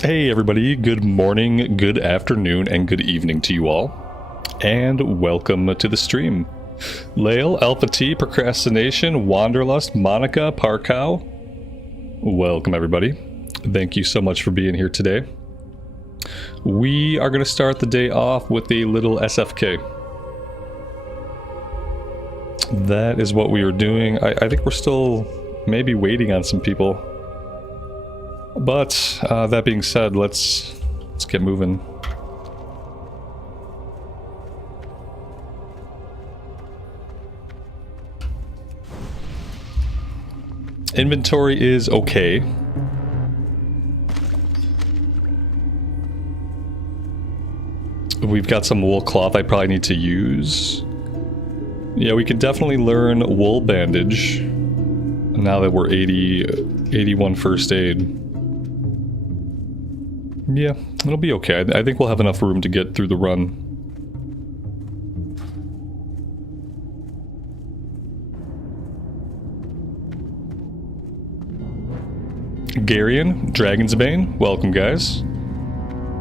Hey everybody, good morning, good afternoon, and good evening to you all. And welcome to the stream. Lael, Alpha T, Procrastination, Wanderlust, Monica, Parkow. Welcome everybody. Thank you so much for being here today. We are going to start the day off with a little SFK. That is what we are doing. I think we're still maybe waiting on some people. But that being said, let's get moving. Inventory is okay. We've got some wool cloth I probably need to use. Yeah, we could definitely learn wool bandage now that we're 81 first aid. Yeah, it'll be okay. I think we'll have enough room to get through the run. Garion, Dragon's Bane, welcome guys.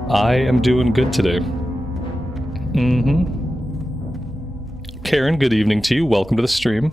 I am doing good today. Karen, good evening to you. Welcome to the stream.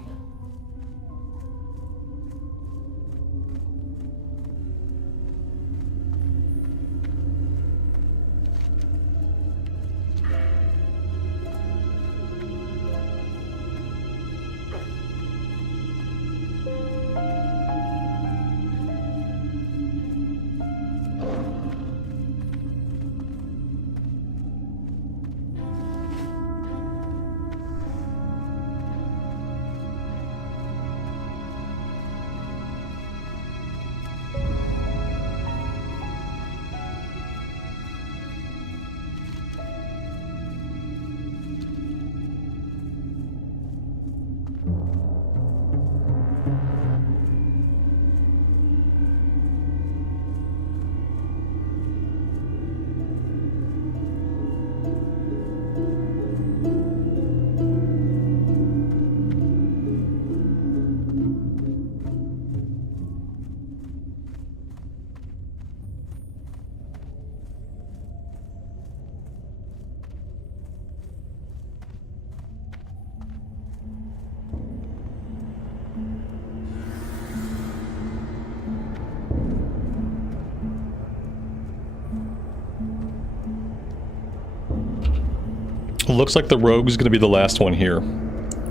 Looks like the rogue's going to be the last one here,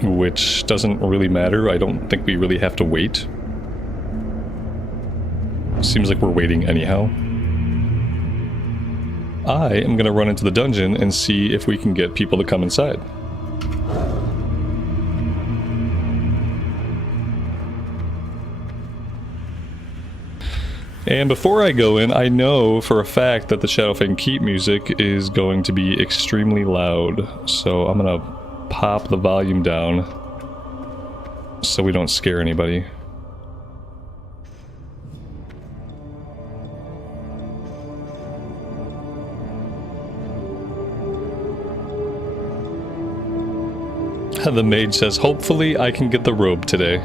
which doesn't really matter. I don't think we really have to wait. Seems like we're waiting anyhow. I am going to run into the dungeon and see if we can get people to come inside. And before I go in, I know for a fact that the Shadowfang Keep music is going to be extremely loud. So I'm going to pop the volume down so we don't scare anybody. The mage says, hopefully I can get the robe today.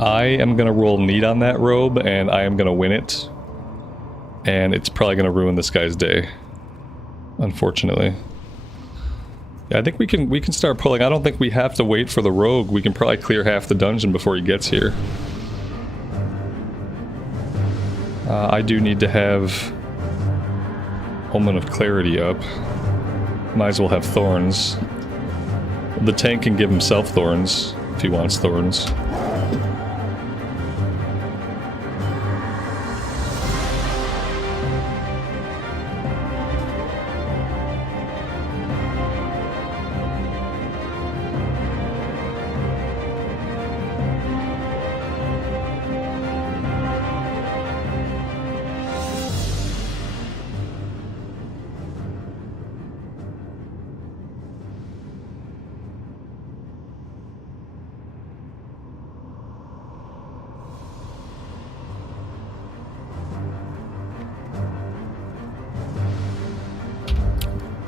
I am going to roll neat on that robe, and I am going to win it. And it's probably going to ruin this guy's day. Unfortunately. Yeah, I think we can start pulling. I don't think we have to wait for the rogue. We can probably clear half the dungeon before he gets here. I do need to have Omen of Clarity up. Might as well have Thorns. The tank can give himself Thorns if he wants Thorns.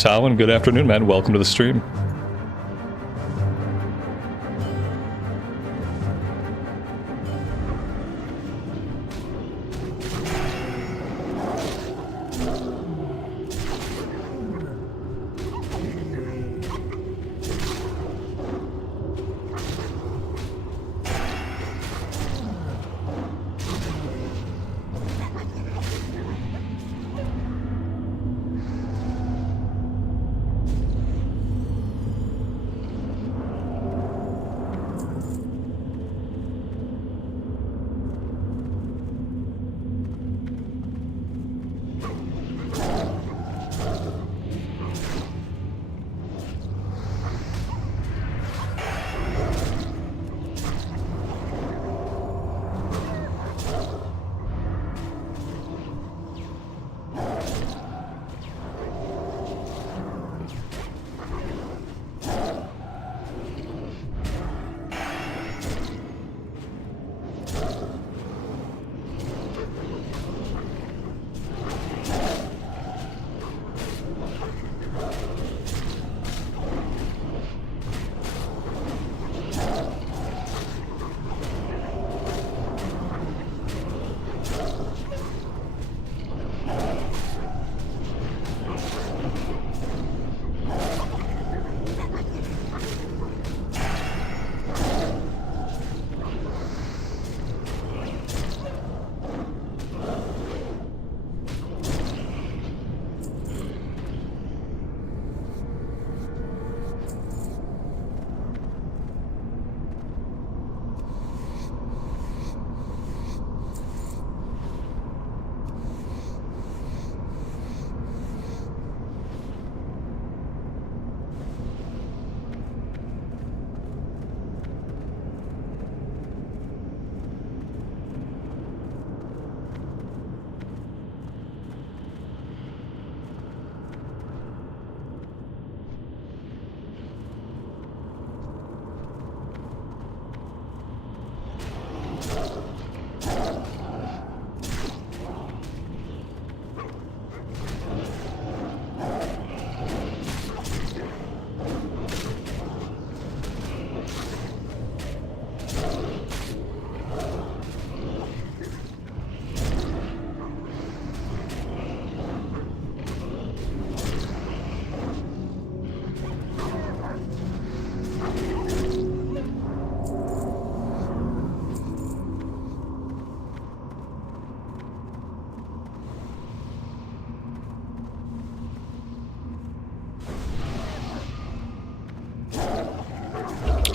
Talwin, good afternoon, man. Welcome to the stream.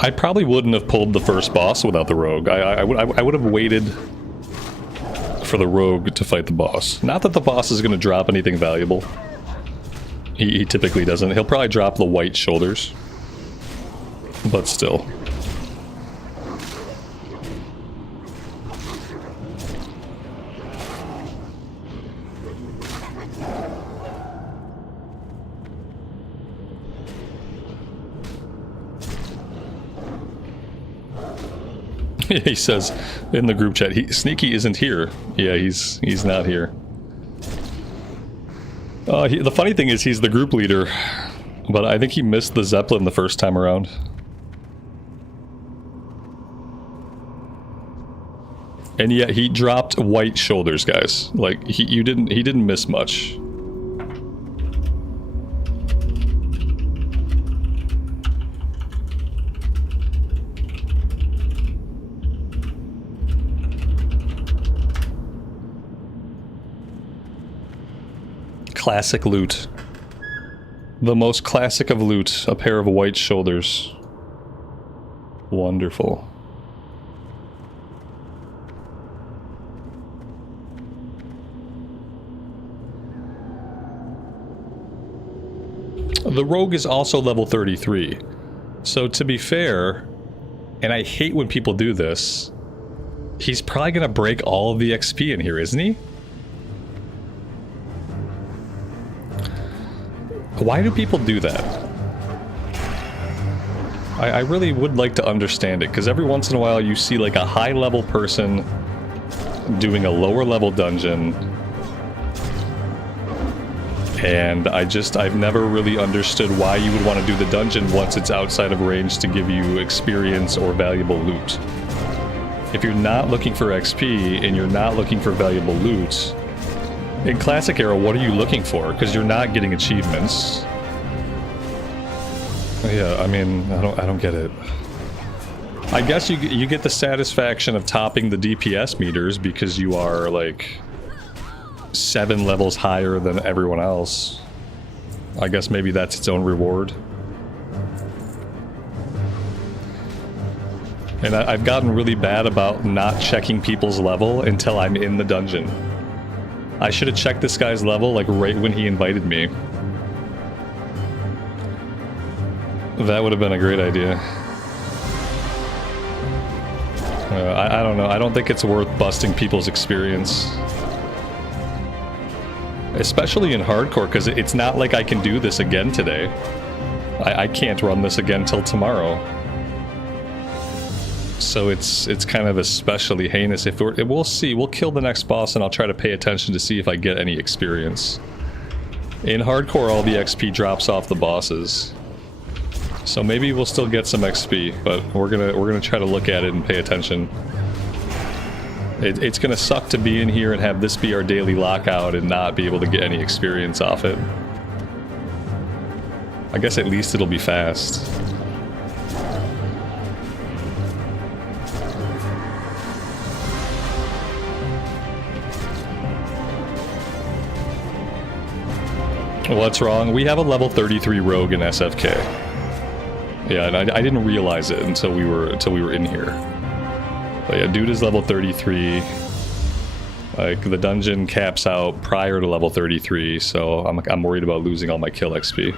I probably wouldn't have pulled the first boss without the rogue. I would have waited for the rogue to fight the boss. Not that the boss is going to drop anything valuable. He typically doesn't. He'll probably drop the white shoulders. But still. He says in the group chat, Sneaky isn't here. Yeah, he's not here. The funny thing is he's the group leader, but I think he missed the Zeppelin the first time around. And yet he dropped white shoulders, guys. Like he didn't miss much. Classic loot. The most classic of loot. A pair of white shoulders. Wonderful. The rogue is also level 33. So to be fair, and I hate when people do this, he's probably gonna break all of the XP in here, isn't he? Why do people do that? I really would like to understand it, because every once in a while you see like a high level person doing a lower level dungeon, and I've never really understood why you would want to do the dungeon once it's outside of range to give you experience or valuable loot. If you're not looking for XP and you're not looking for valuable loot, in Classic Era, what are you looking for? Because you're not getting achievements. Yeah, I mean, I don't get it. I guess you get the satisfaction of topping the DPS meters because you are like 7 levels higher than everyone else. I guess maybe that's its own reward. And I've gotten really bad about not checking people's level until I'm in the dungeon. I should have checked this guy's level like right when he invited me. That would have been a great idea. I don't know. I don't think it's worth busting people's experience. Especially in hardcore, because it's not like I can do this again today. I can't run this again till tomorrow. So it's kind of especially heinous. We'll see. We'll kill the next boss and I'll try to pay attention to see if I get any experience. In hardcore, all the XP drops off the bosses. So maybe we'll still get some XP, but we're gonna try to look at it and pay attention. It's gonna suck to be in here and have this be our daily lockout and not be able to get any experience off it. I guess at least it'll be fast. What's wrong? We have a level 33 rogue in SFK. Yeah, and I didn't realize it until we were in here. But yeah, dude is level 33. Like, the dungeon caps out prior to level 33, so I'm worried about losing all my kill XP.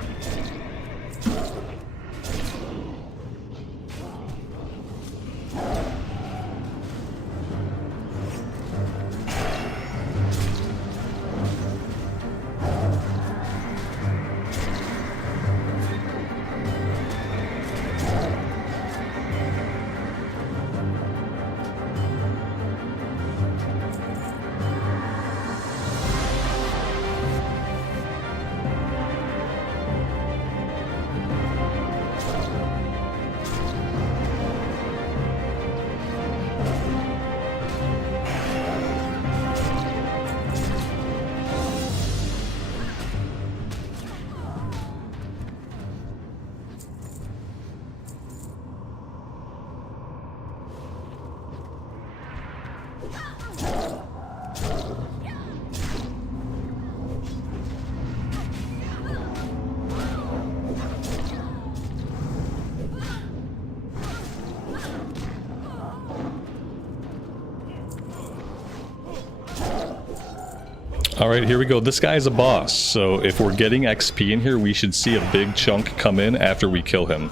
Alright, here we go. This guy is a boss, so if we're getting XP in here, we should see a big chunk come in after we kill him.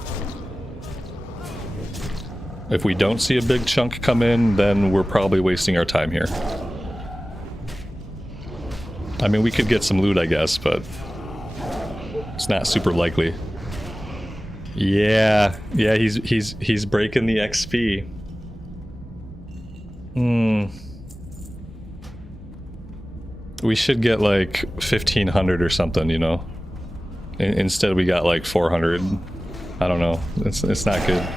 If we don't see a big chunk come in, then we're probably wasting our time here. I mean, we could get some loot, I guess, but it's not super likely. Yeah, he's breaking the XP. We should get like 1,500 or something, you know. Instead, we got like 400. I don't know. It's not good.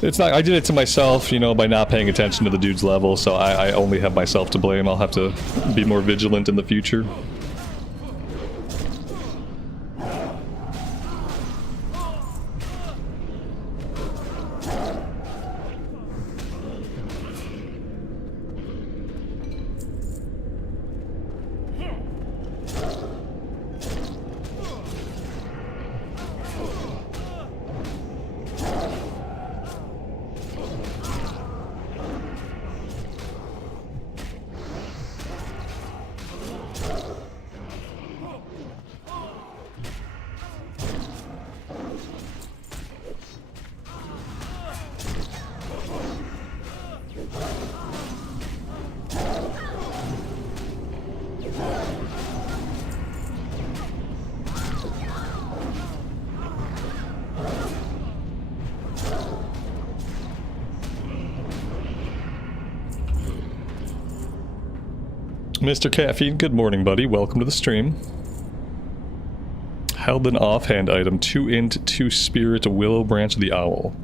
It's not. I did it to myself, you know, by not paying attention to the dude's level. So I only have myself to blame. I'll have to be more vigilant in the future. Mr. Caffeine, good morning, buddy. Welcome to the stream. Held an offhand item, 2 int, 2 spirit, willow branch of the owl.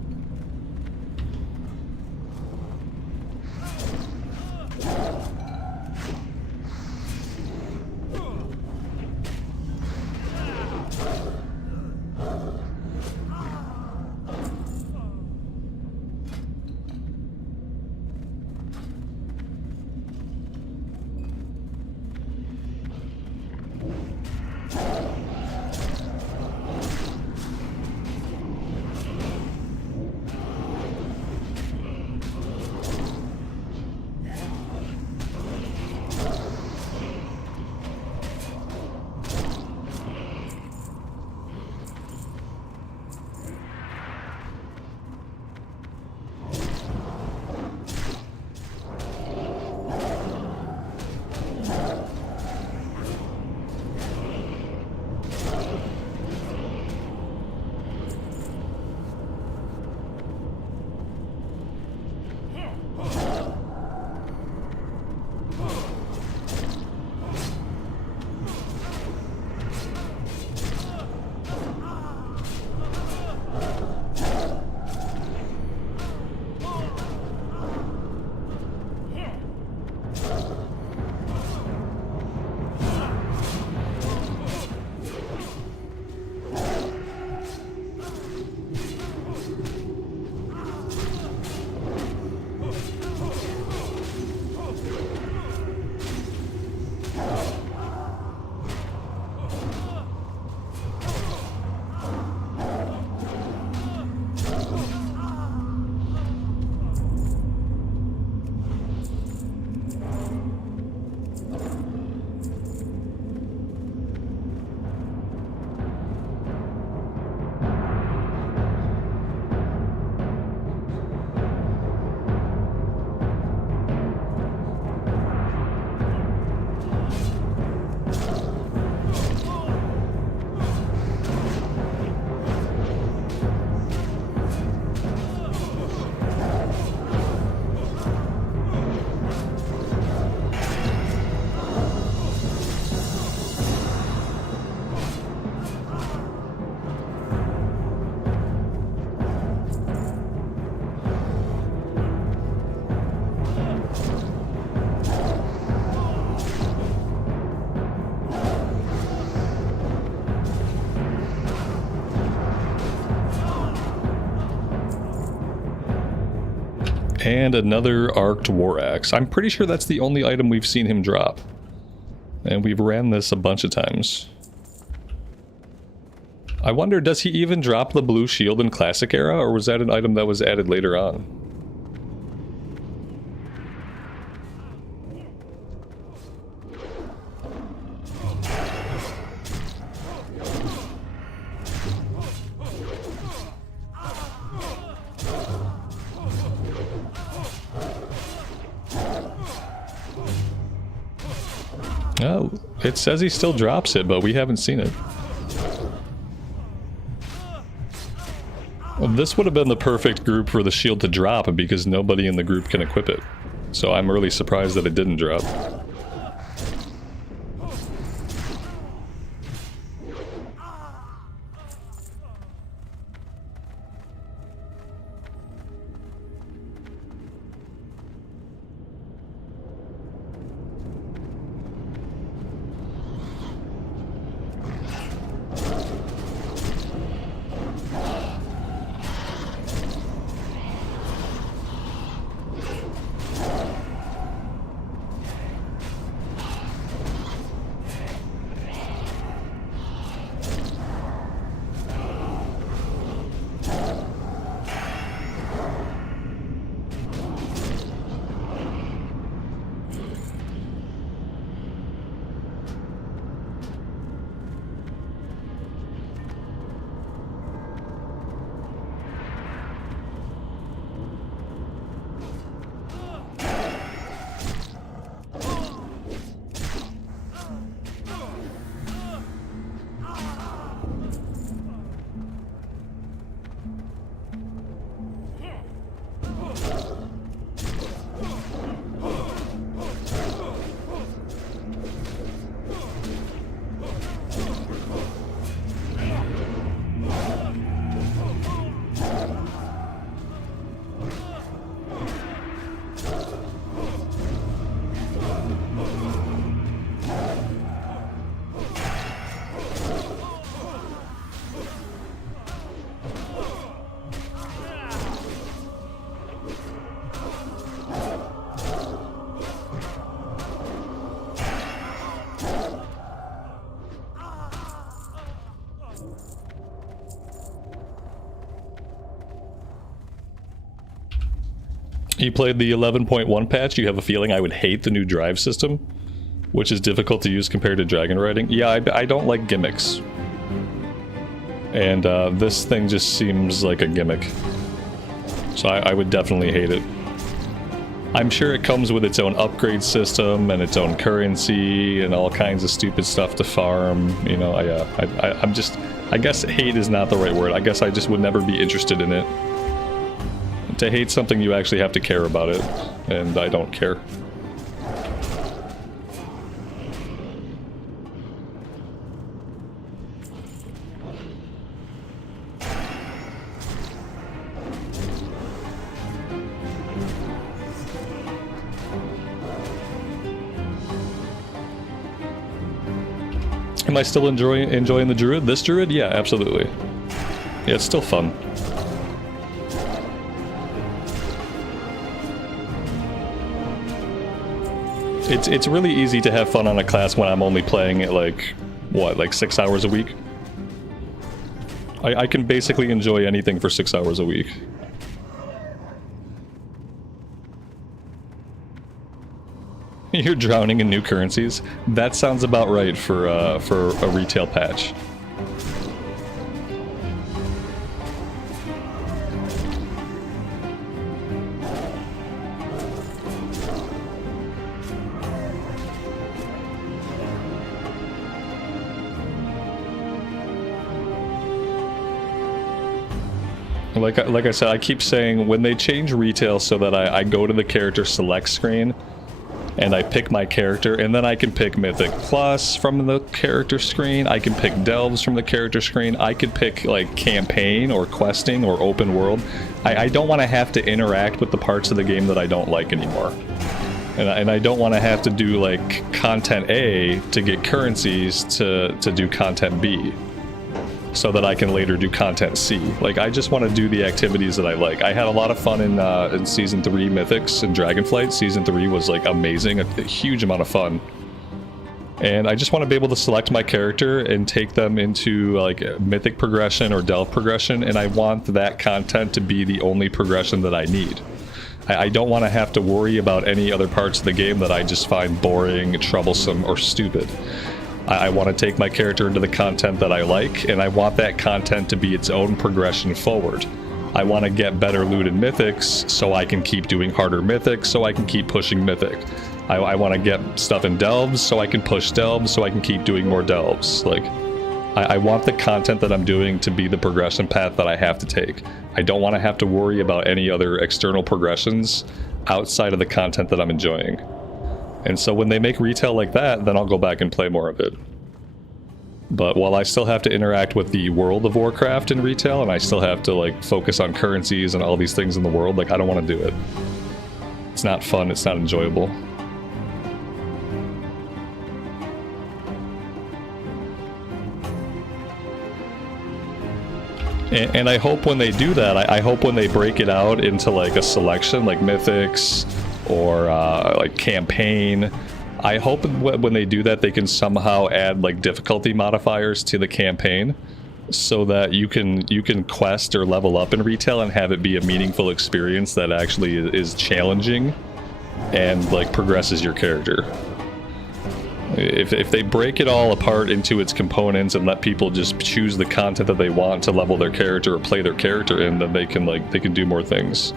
And another Arced War Axe. I'm pretty sure that's the only item we've seen him drop. And we've ran this a bunch of times. I wonder, does he even drop the blue shield in Classic Era, or was that an item that was added later on? Oh, it says he still drops it, but we haven't seen it. Well, this would have been the perfect group for the shield to drop because nobody in the group can equip it. So I'm really surprised that it didn't drop. You played the 11.1 patch, you have a feeling I would hate the new drive system, which is difficult to use compared to dragon riding. Yeah, I don't like gimmicks. And this thing just seems like a gimmick. So I would definitely hate it. I'm sure it comes with its own upgrade system and its own currency and all kinds of stupid stuff to farm. You know, I'm just... I guess hate is not the right word. I guess I just would never be interested in it. To hate something, you actually have to care about it, and I don't care. Am I still enjoying the Druid? This Druid? Yeah, absolutely. Yeah, it's still fun. It's really easy to have fun on a class when I'm only playing it like, what, like 6 hours a week? I can basically enjoy anything for 6 hours a week. You're drowning in new currencies? That sounds about right for a retail patch. Like I said, I keep saying when they change retail so that I go to the character select screen and I pick my character, and then I can pick Mythic Plus from the character screen, I can pick Delves from the character screen, I could pick like campaign or questing or open world. I don't want to have to interact with the parts of the game that I don't like anymore. And I don't want to have to do like content A to get currencies to do content B, so that I can later do content C. Like, I just want to do the activities that I like. I had a lot of fun in Season 3 Mythics and Dragonflight. Season 3 was, like, amazing. A huge amount of fun. And I just want to be able to select my character and take them into, like, Mythic progression or Delve progression, and I want that content to be the only progression that I need. I don't want to have to worry about any other parts of the game that I just find boring, troublesome, or stupid. I want to take my character into the content that I like, and I want that content to be its own progression forward. I want to get better loot in Mythics, so I can keep doing harder Mythics, so I can keep pushing Mythic. I want to get stuff in delves so I can push delves so I can keep doing more delves. Like, I want the content that I'm doing to be the progression path that I have to take. I don't want to have to worry about any other external progressions outside of the content that I'm enjoying. And so when they make retail like that, then I'll go back and play more of it. But while I still have to interact with the world of Warcraft in retail, and I still have to like focus on currencies and all these things in the world, like I don't want to do it. It's not fun, it's not enjoyable. And I hope when they do that, I hope when they break it out into like a selection, like Mythics or like Campaign, I hope when they do that, they can somehow add like difficulty modifiers to the campaign so that you can quest or level up in retail and have it be a meaningful experience that actually is challenging and like progresses your character. If they break it all apart into its components and let people just choose the content that they want to level their character or play their character in, then they can do more things.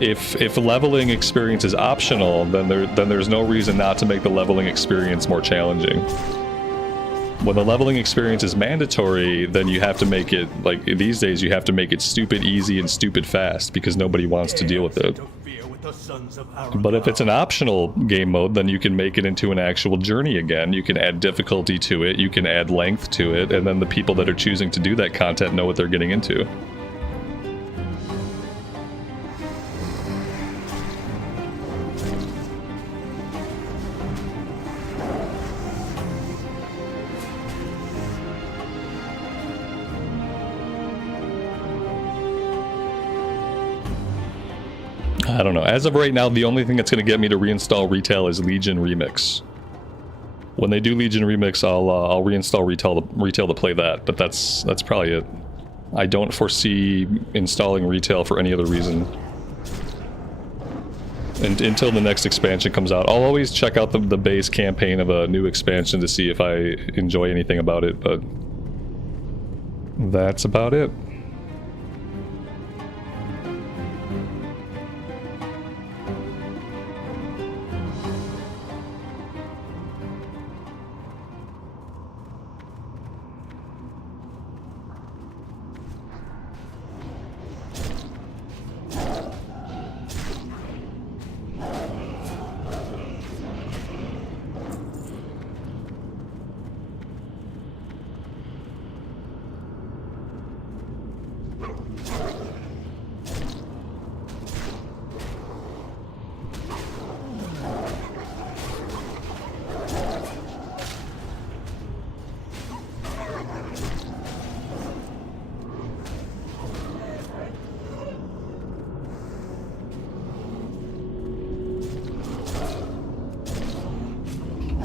If leveling experience is optional, then there's no reason not to make the leveling experience more challenging. When the leveling experience is mandatory, then you have to make it, like these days, you have to make it stupid easy and stupid fast because nobody wants to deal with it. But if it's an optional game mode, then you can make it into an actual journey again. You can add difficulty to it, you can add length to it, and then the people that are choosing to do that content know what they're getting into. I don't know. As of right now, the only thing that's going to get me to reinstall retail is Legion Remix. When they do Legion Remix, I'll reinstall retail to play that, but that's probably it. I don't foresee installing retail for any other reason. And until the next expansion comes out, I'll always check out the base campaign of a new expansion to see if I enjoy anything about it, but that's about it.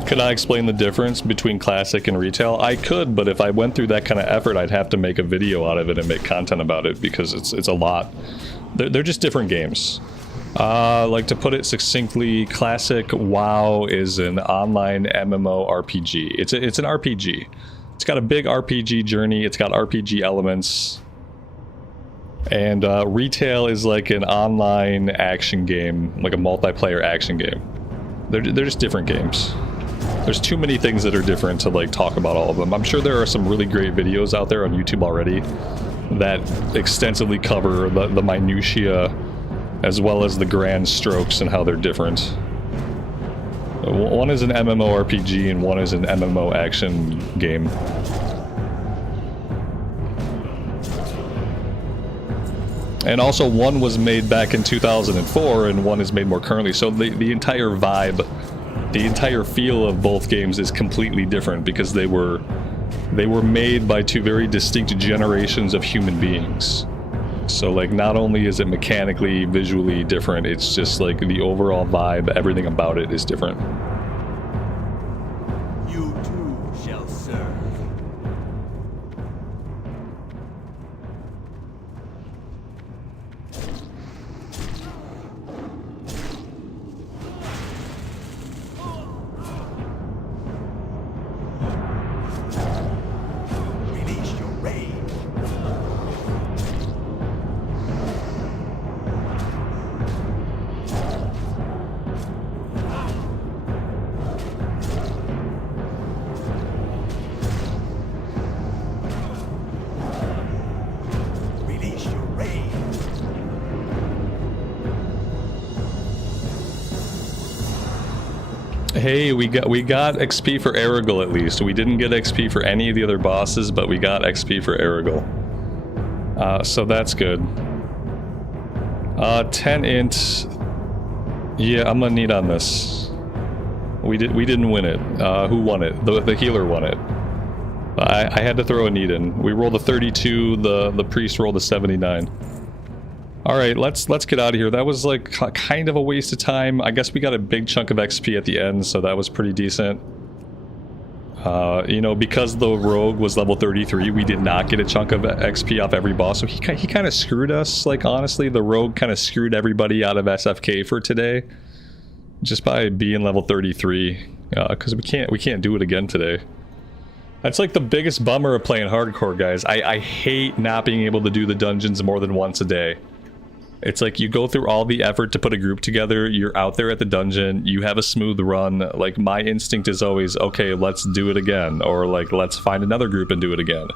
Could I explain the difference between classic and retail? I could, but if I went through that kind of effort, I'd have to make a video out of it and make content about it because it's a lot. They're just different games. Like to put it succinctly, classic WoW is an online MMORPG. It's an RPG. It's got a big RPG journey. It's got RPG elements. And retail is like an online action game, like a multiplayer action game. They're just different games. There's too many things that are different to like talk about all of them. I'm sure there are some really great videos out there on YouTube already that extensively cover the minutiae as well as the grand strokes and how they're different. One is an MMORPG and one is an MMO action game. And also one was made back in 2004 and one is made more currently. So the entire vibe, the entire feel of both games is completely different because they were made by two very distinct generations of human beings. So like not only is it mechanically, visually different, it's just like the overall vibe, everything about it is different. You too shall serve. Hey, we got XP for Aragorn at least. We didn't get XP for any of the other bosses, but we got XP for Aragorn. So that's good. 10 int. Yeah, I'm gonna need on this. We didn't win it. Who won it? The healer won it. I had to throw a need in. We rolled a 32. The priest rolled a 79. All right, let's get out of here. That was like kind of a waste of time. I guess we got a big chunk of XP at the end, so that was pretty decent. You know, because the rogue was level 33, we did not get a chunk of XP off every boss, so he kind of screwed us. Like, honestly, the rogue kind of screwed everybody out of SFK for today, just by being level 33, because we can't do it again today. That's like the biggest bummer of playing hardcore, guys. I hate not being able to do the dungeons more than once a day. It's like you go through all the effort to put a group together, you're out there at the dungeon, you have a smooth run. Like, my instinct is always, okay, let's do it again, or like, let's find another group and do it again.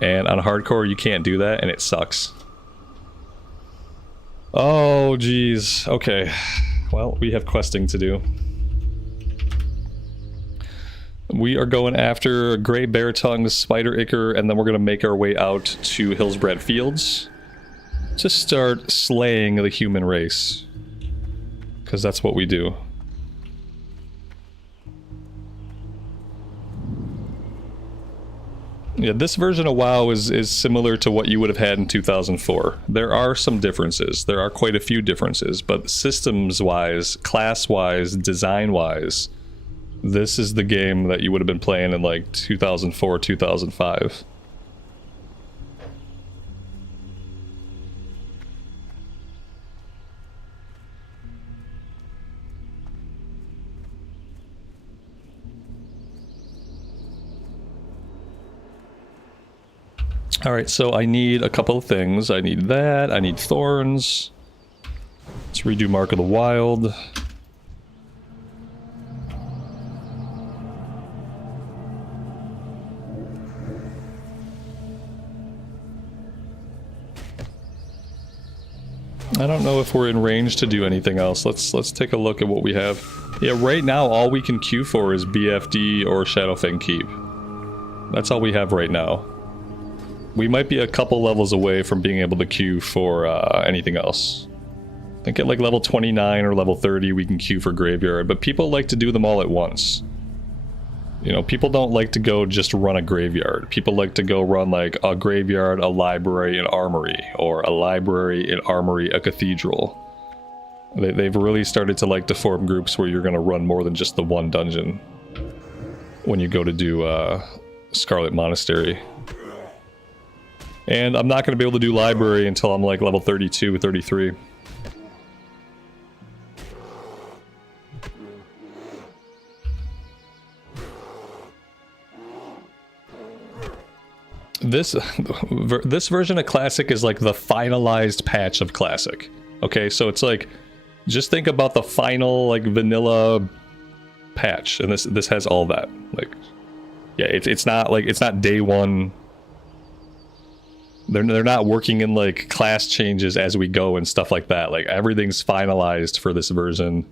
And on hardcore, you can't do that, and it sucks. Oh, geez. Okay. Well, we have questing to do. We are going after Grey Bear Tongues, Spider Ichor, and then we're going to make our way out to Hillsbrad Fields to start slaying the human race, because that's what we do. Yeah, this version of WoW is similar to what you would have had in 2004. There are some differences. There are quite a few differences, but systems-wise, class-wise, design-wise, this is the game that you would have been playing in like 2004, 2005. Alright, so I need a couple of things. I need that, I need thorns. Let's redo Mark of the Wild. I don't know if we're in range to do anything else. Let's take a look at what we have. Yeah, right now all we can queue for is BFD or Shadowfang Keep. That's all we have right now. We might be a couple levels away from being able to queue for anything else. I think at like level 29 or level 30 we can queue for Graveyard, but people like to do them all at once. You know, people don't like to go just run a Graveyard. People like to go run like a Graveyard, a Library, an Armory, or a Library, an Armory, a Cathedral. They've really started to like to form groups where you're going to run more than just the one dungeon when you go to do Scarlet Monastery. And I'm not going to be able to do Library until I'm like level 32 or 33. This version of Classic is like the finalized patch of Classic. Okay, so it's like, just think about the final like vanilla patch, and this has all that. Like, yeah, it's not day one. They're not working in like class changes as we go and stuff like that. Like, everything's finalized for this version.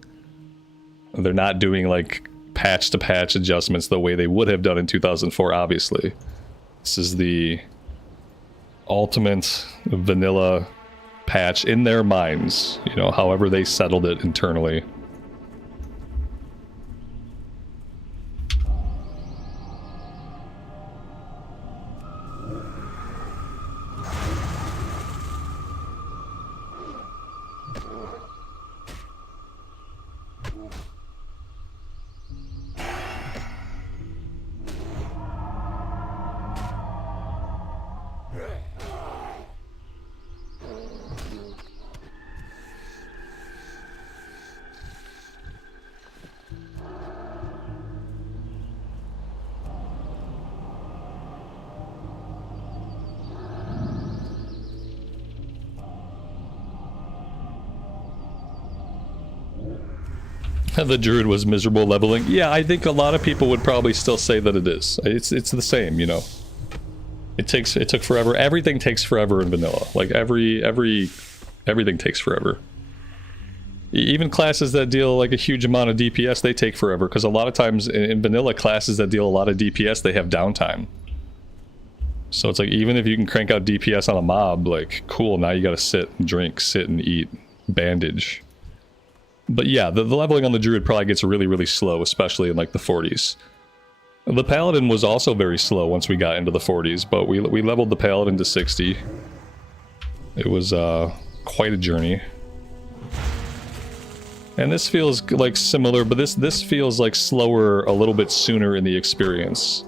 They're not doing like patch to patch adjustments the way they would have done in 2004, obviously. This is the ultimate vanilla patch in their minds, you know, however they settled it internally. The Druid was miserable leveling. Yeah, I think a lot of people would probably still say that it is. It's the same, you know. It took forever. Everything takes forever in vanilla. Like everything takes forever. Even classes that deal like a huge amount of DPS, they take forever, because a lot of times in vanilla classes that deal a lot of DPS, they have downtime. So it's like, even if you can crank out DPS on a mob, like, cool, now you gotta sit and drink, sit and eat, bandage. But yeah, the leveling on the Druid probably gets really, really slow, especially in like the 40s. The Paladin was also very slow once we got into the 40s, but we leveled the Paladin to 60. It was quite a journey. And this feels like similar, but this feels like slower a little bit sooner in the experience.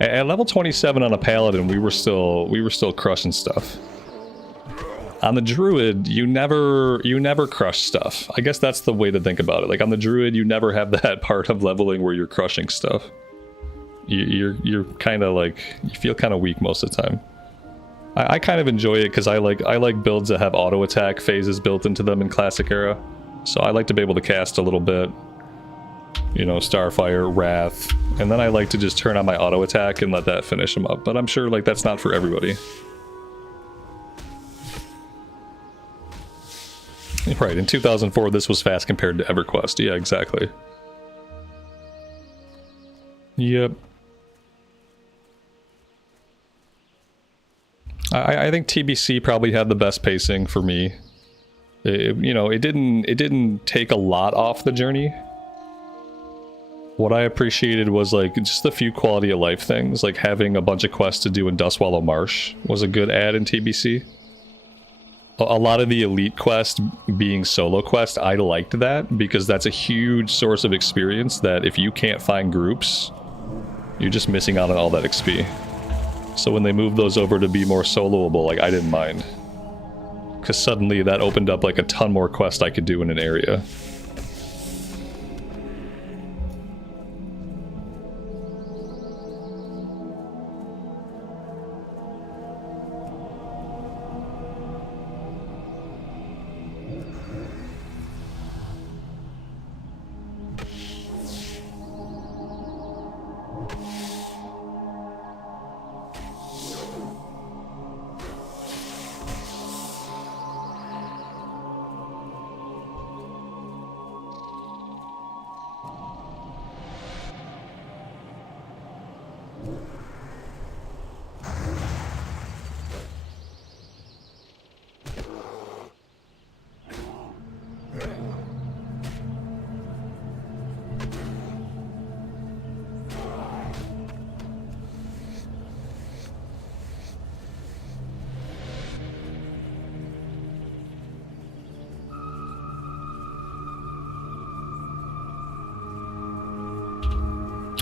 At level 27 on a Paladin, we were still crushing stuff. On the Druid, you never crush stuff. I guess that's the way to think about it. Like on the Druid, you never have that part of leveling where you're crushing stuff. You're kind of like, you feel kind of weak most of the time. I kind of enjoy it because I like builds that have auto attack phases built into them in Classic Era. So I like to be able to cast a little bit, you know, Starfire, Wrath, and then I like to just turn on my auto attack and let that finish them up. But I'm sure like that's not for everybody. Right, in 2004 this was fast compared to EverQuest. Yeah, exactly. Yep. I think TBC probably had the best pacing for me. You know, it didn't take a lot off the journey. What I appreciated was like just a few quality of life things, like having a bunch of quests to do in Dustwallow Marsh was a good add in TBC. A lot of the elite quests being solo quests, I liked that because that's a huge source of experience that if you can't find groups, you're just missing out on all that XP. So when they moved those over to be more soloable, like I didn't mind. Because suddenly that opened up like a ton more quests I could do in an area.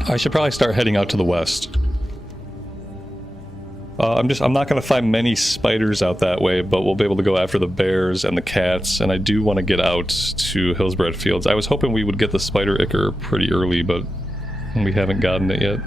I should probably start heading out to the west. I'm not gonna find many spiders out that way, but we'll be able to go after the bears and the cats, and I do want to get out to Hillsbrad Fields. I was hoping we would get the spider ichor pretty early, but we haven't gotten it yet.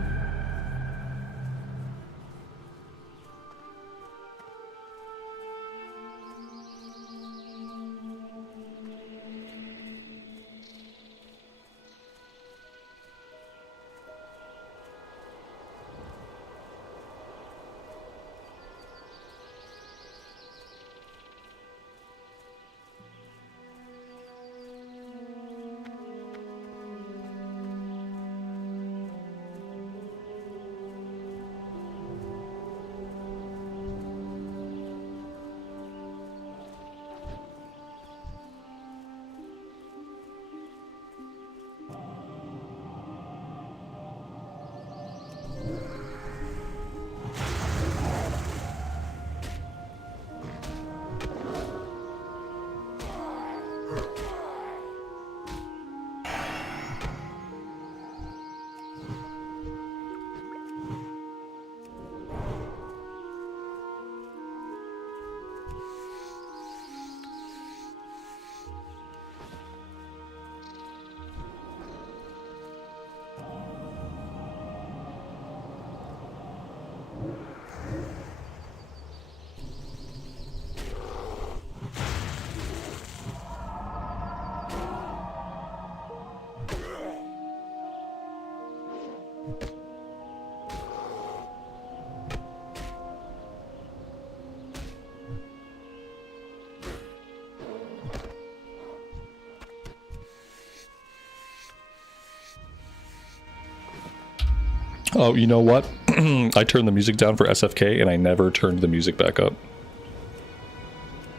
Oh, you know what? I turned the music down for SFK and I never turned the music back up.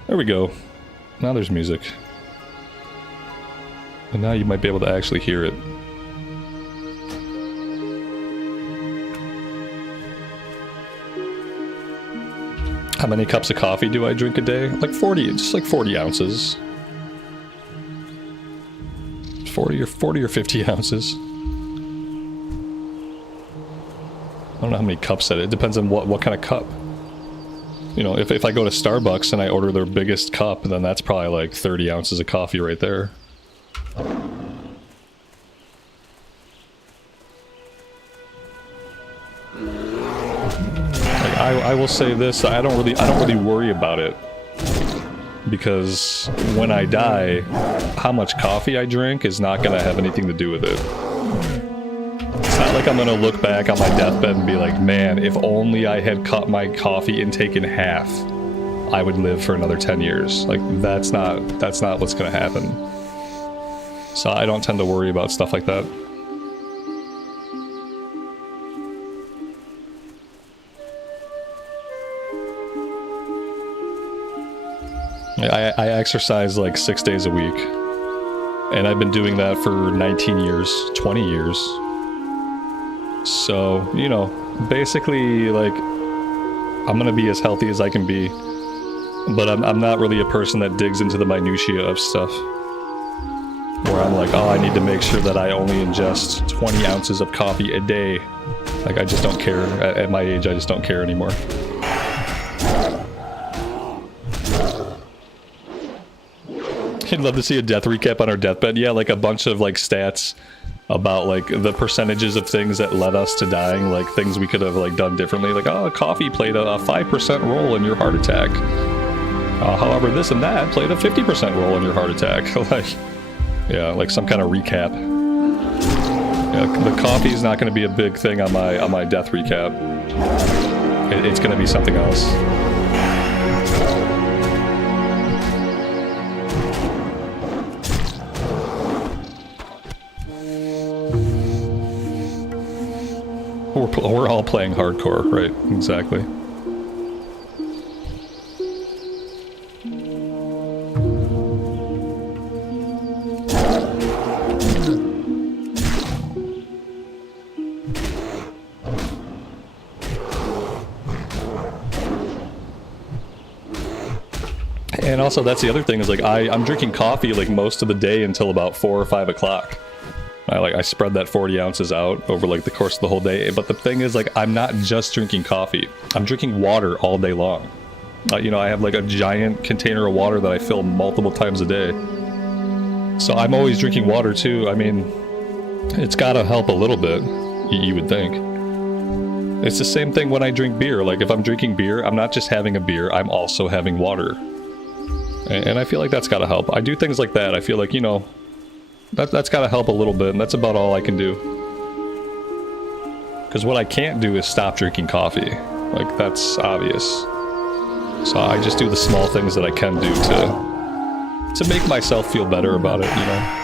There we go. Now there's music. And now you might be able to actually hear it. How many cups of coffee do I drink a day? Like 40, just like 40 ounces. 40 or 50 ounces. I don't know how many cups that is. It depends on what kind of cup. You know, if I go to Starbucks and I order their biggest cup, then that's probably like 30 ounces of coffee right there. Like, I will say this, I don't really worry about it. Because when I die, how much coffee I drink is not gonna have anything to do with it. It's not like I'm gonna look back on my deathbed and be like, man, if only I had cut my coffee intake in half, I would live for another 10 years. Like, that's not what's gonna happen. So I don't tend to worry about stuff like that. I exercise like 6 days a week. And I've been doing that for 19 years, 20 years. So, you know, basically, like, I'm gonna be as healthy as I can be, but I'm not really a person that digs into the minutiae of stuff. Where I'm like, oh, I need to make sure that I only ingest 20 ounces of coffee a day. Like, I just don't care. At my age, I just don't care anymore. I'd love to see a death recap on our deathbed. Yeah, like a bunch of like stats about like the percentages of things that led us to dying, like things we could have like done differently. Like, oh, coffee played a 5% role in your heart attack. However, this and that played a 50% role in your heart attack. Like, yeah, like some kind of recap. Yeah, the coffee is not going to be a big thing on my death recap. It's going to be something else. We're all playing hardcore, right? Exactly. And also, that's the other thing, is like I'm drinking coffee like most of the day until about 4 or 5 o'clock. I spread that 40 ounces out over like the course of the whole day. But the thing is, like, I'm not just drinking coffee. I'm drinking water all day long. You know, I have like a giant container of water that I fill multiple times a day. So I'm always drinking water too. I mean, it's gotta help a little bit, you would think. It's the same thing when I drink beer. Like, if I'm drinking beer, I'm not just having a beer, I'm also having water. And I feel like that's gotta help. I do things like that. I feel like, you know, that's gotta help a little bit, and that's about all I can do. Because what I can't do is stop drinking coffee. Like, that's obvious. So I just do the small things that I can do to make myself feel better about it, you know?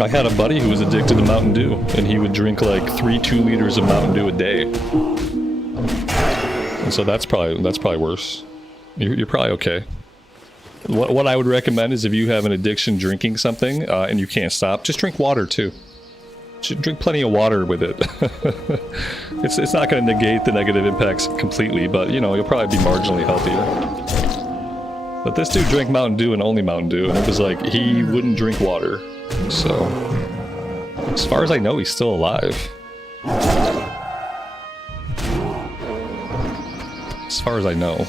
I had a buddy who was addicted to Mountain Dew, and he would drink like 3 2-liters of Mountain Dew a day. And so that's probably worse. You're probably okay. What I would recommend is if you have an addiction drinking something and you can't stop, just drink water too. Just drink plenty of water with it. It's not going to negate the negative impacts completely, but you know, you'll probably be marginally healthier. But this dude drank Mountain Dew and only Mountain Dew, and it was like he wouldn't drink water. So, as far as I know, he's still alive. As far as I know.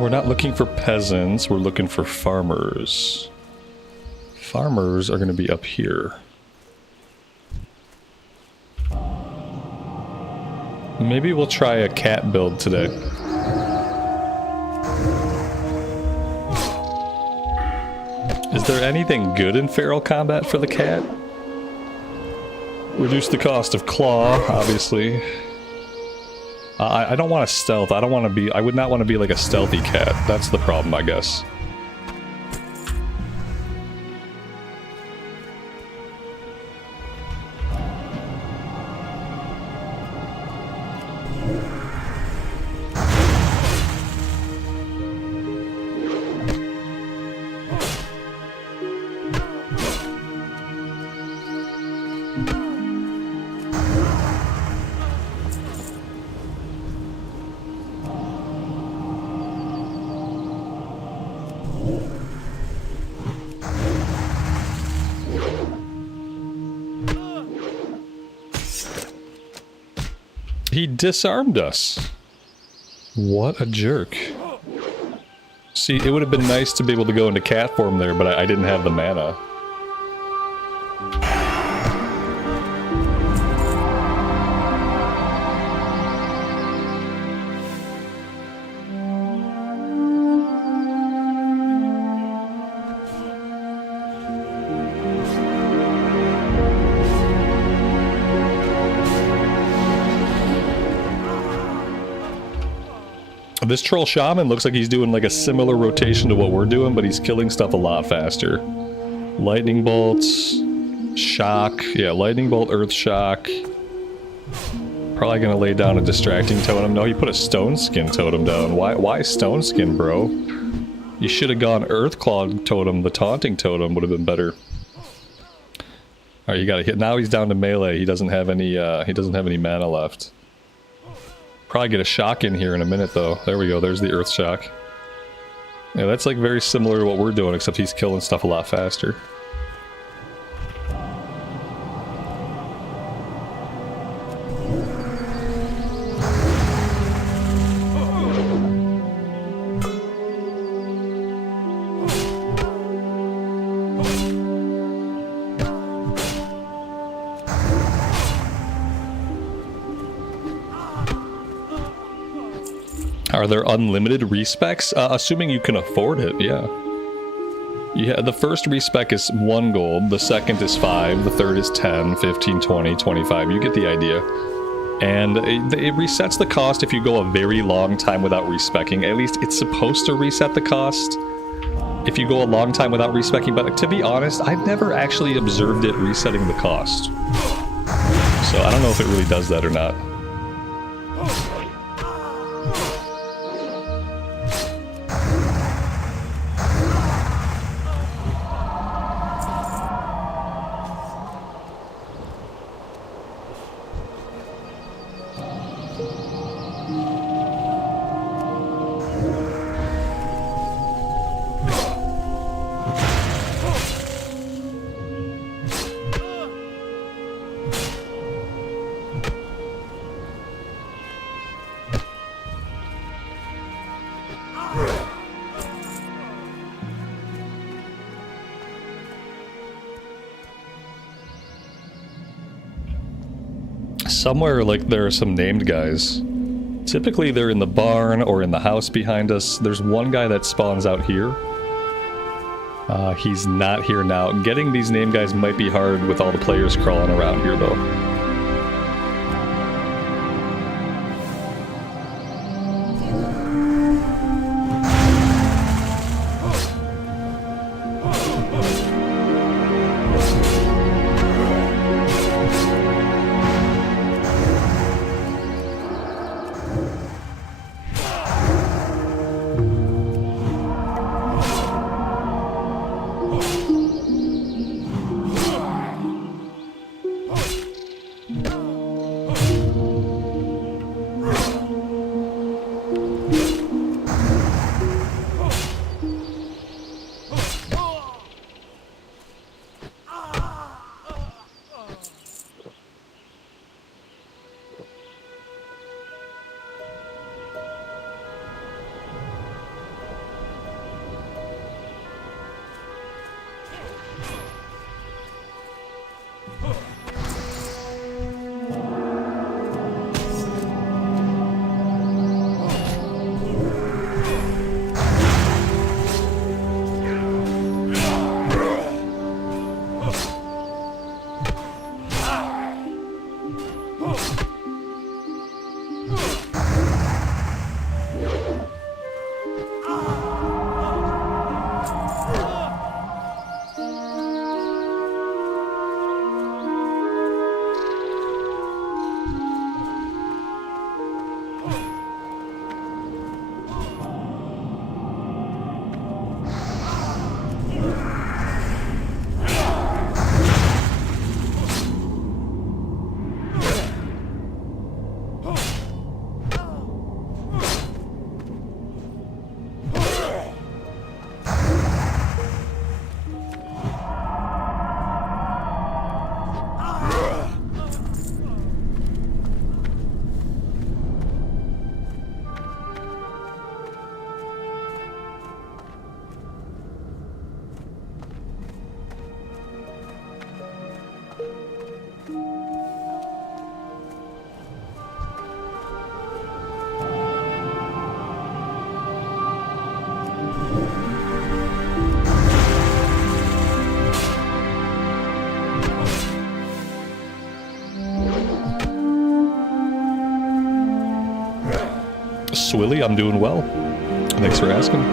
We're not looking for peasants, we're looking for farmers. Farmers are going to be up here. Maybe we'll try a cat build today. Is there anything good in feral combat for the cat? Reduce the cost of claw, obviously. I don't want to stealth. I would not want to be like a stealthy cat. That's the problem, I guess. He disarmed us. What a jerk. See, it would have been nice to be able to go into cat form there, but I didn't have the mana. This troll shaman looks like he's doing like a similar rotation to what we're doing, but he's killing stuff a lot faster. Lightning bolts, shock, yeah, lightning bolt, earth shock. Probably gonna lay down a distracting totem. No, he put a stone skin totem down. Why stone skin, bro? You should have gone earth claw totem. The taunting totem would have been better. All right, you gotta hit. Now he's down to melee. He doesn't have any. He doesn't have any mana left. Probably get a shock in here in a minute, though. There we go. There's the earth shock. Yeah, that's like very similar to what we're doing, except he's killing stuff a lot faster. Are there unlimited respecs? Assuming you can afford it, yeah. Yeah, the first respec is 1 gold, the second is 5, the third is 10, 15, 20, 25. You get the idea. And it resets the cost if you go a very long time without respecking. At least it's supposed to reset the cost if you go a long time without respecking, but to be honest, I've never actually observed it resetting the cost. So I don't know if it really does that or not. Somewhere, like, there are some named guys. Typically they're in the barn or in the house behind us. There's one guy that spawns out here. He's not here now. Getting these named guys might be hard with all the players crawling around here, though. Swilly, I'm doing well. Thanks for asking.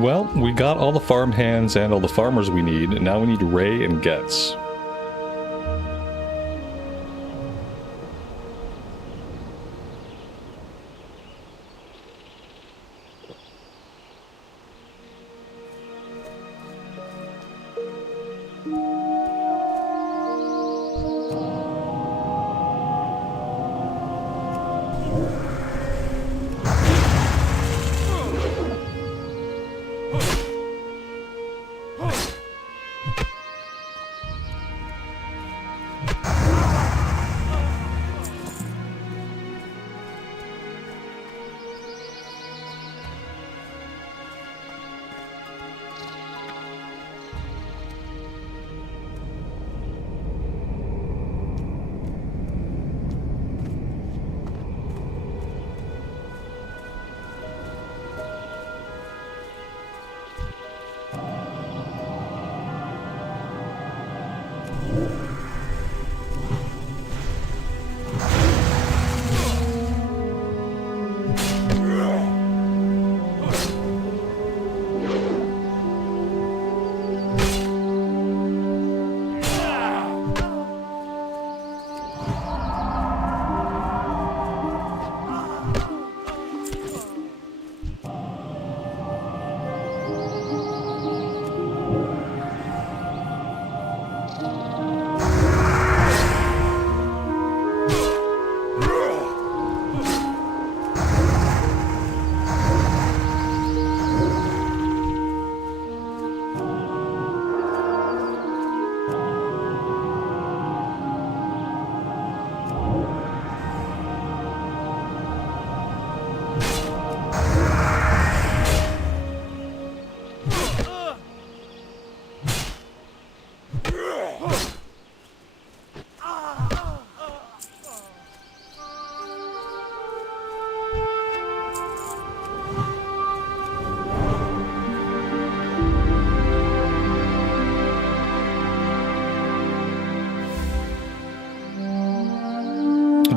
Well, we got all the farm hands and all the farmers we need, and now we need Ray and Getz.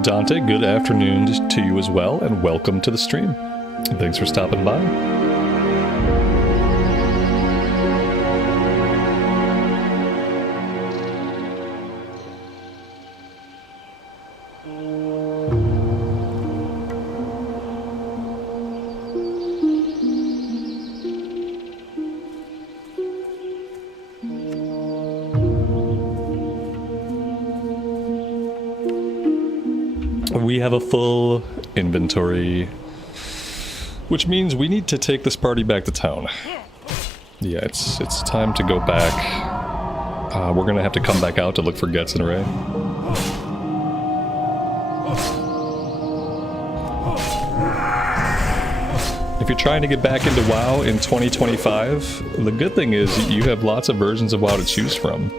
Dante, good afternoon to you as well, and welcome to the stream. Thanks for stopping by. We have a full inventory, which means we need to take this party back to town. Yeah, it's time to go back. We're gonna have to come back out to look for Getz and Ray. If you're trying to get back into WoW in 2025, the good thing is you have lots of versions of WoW to choose from.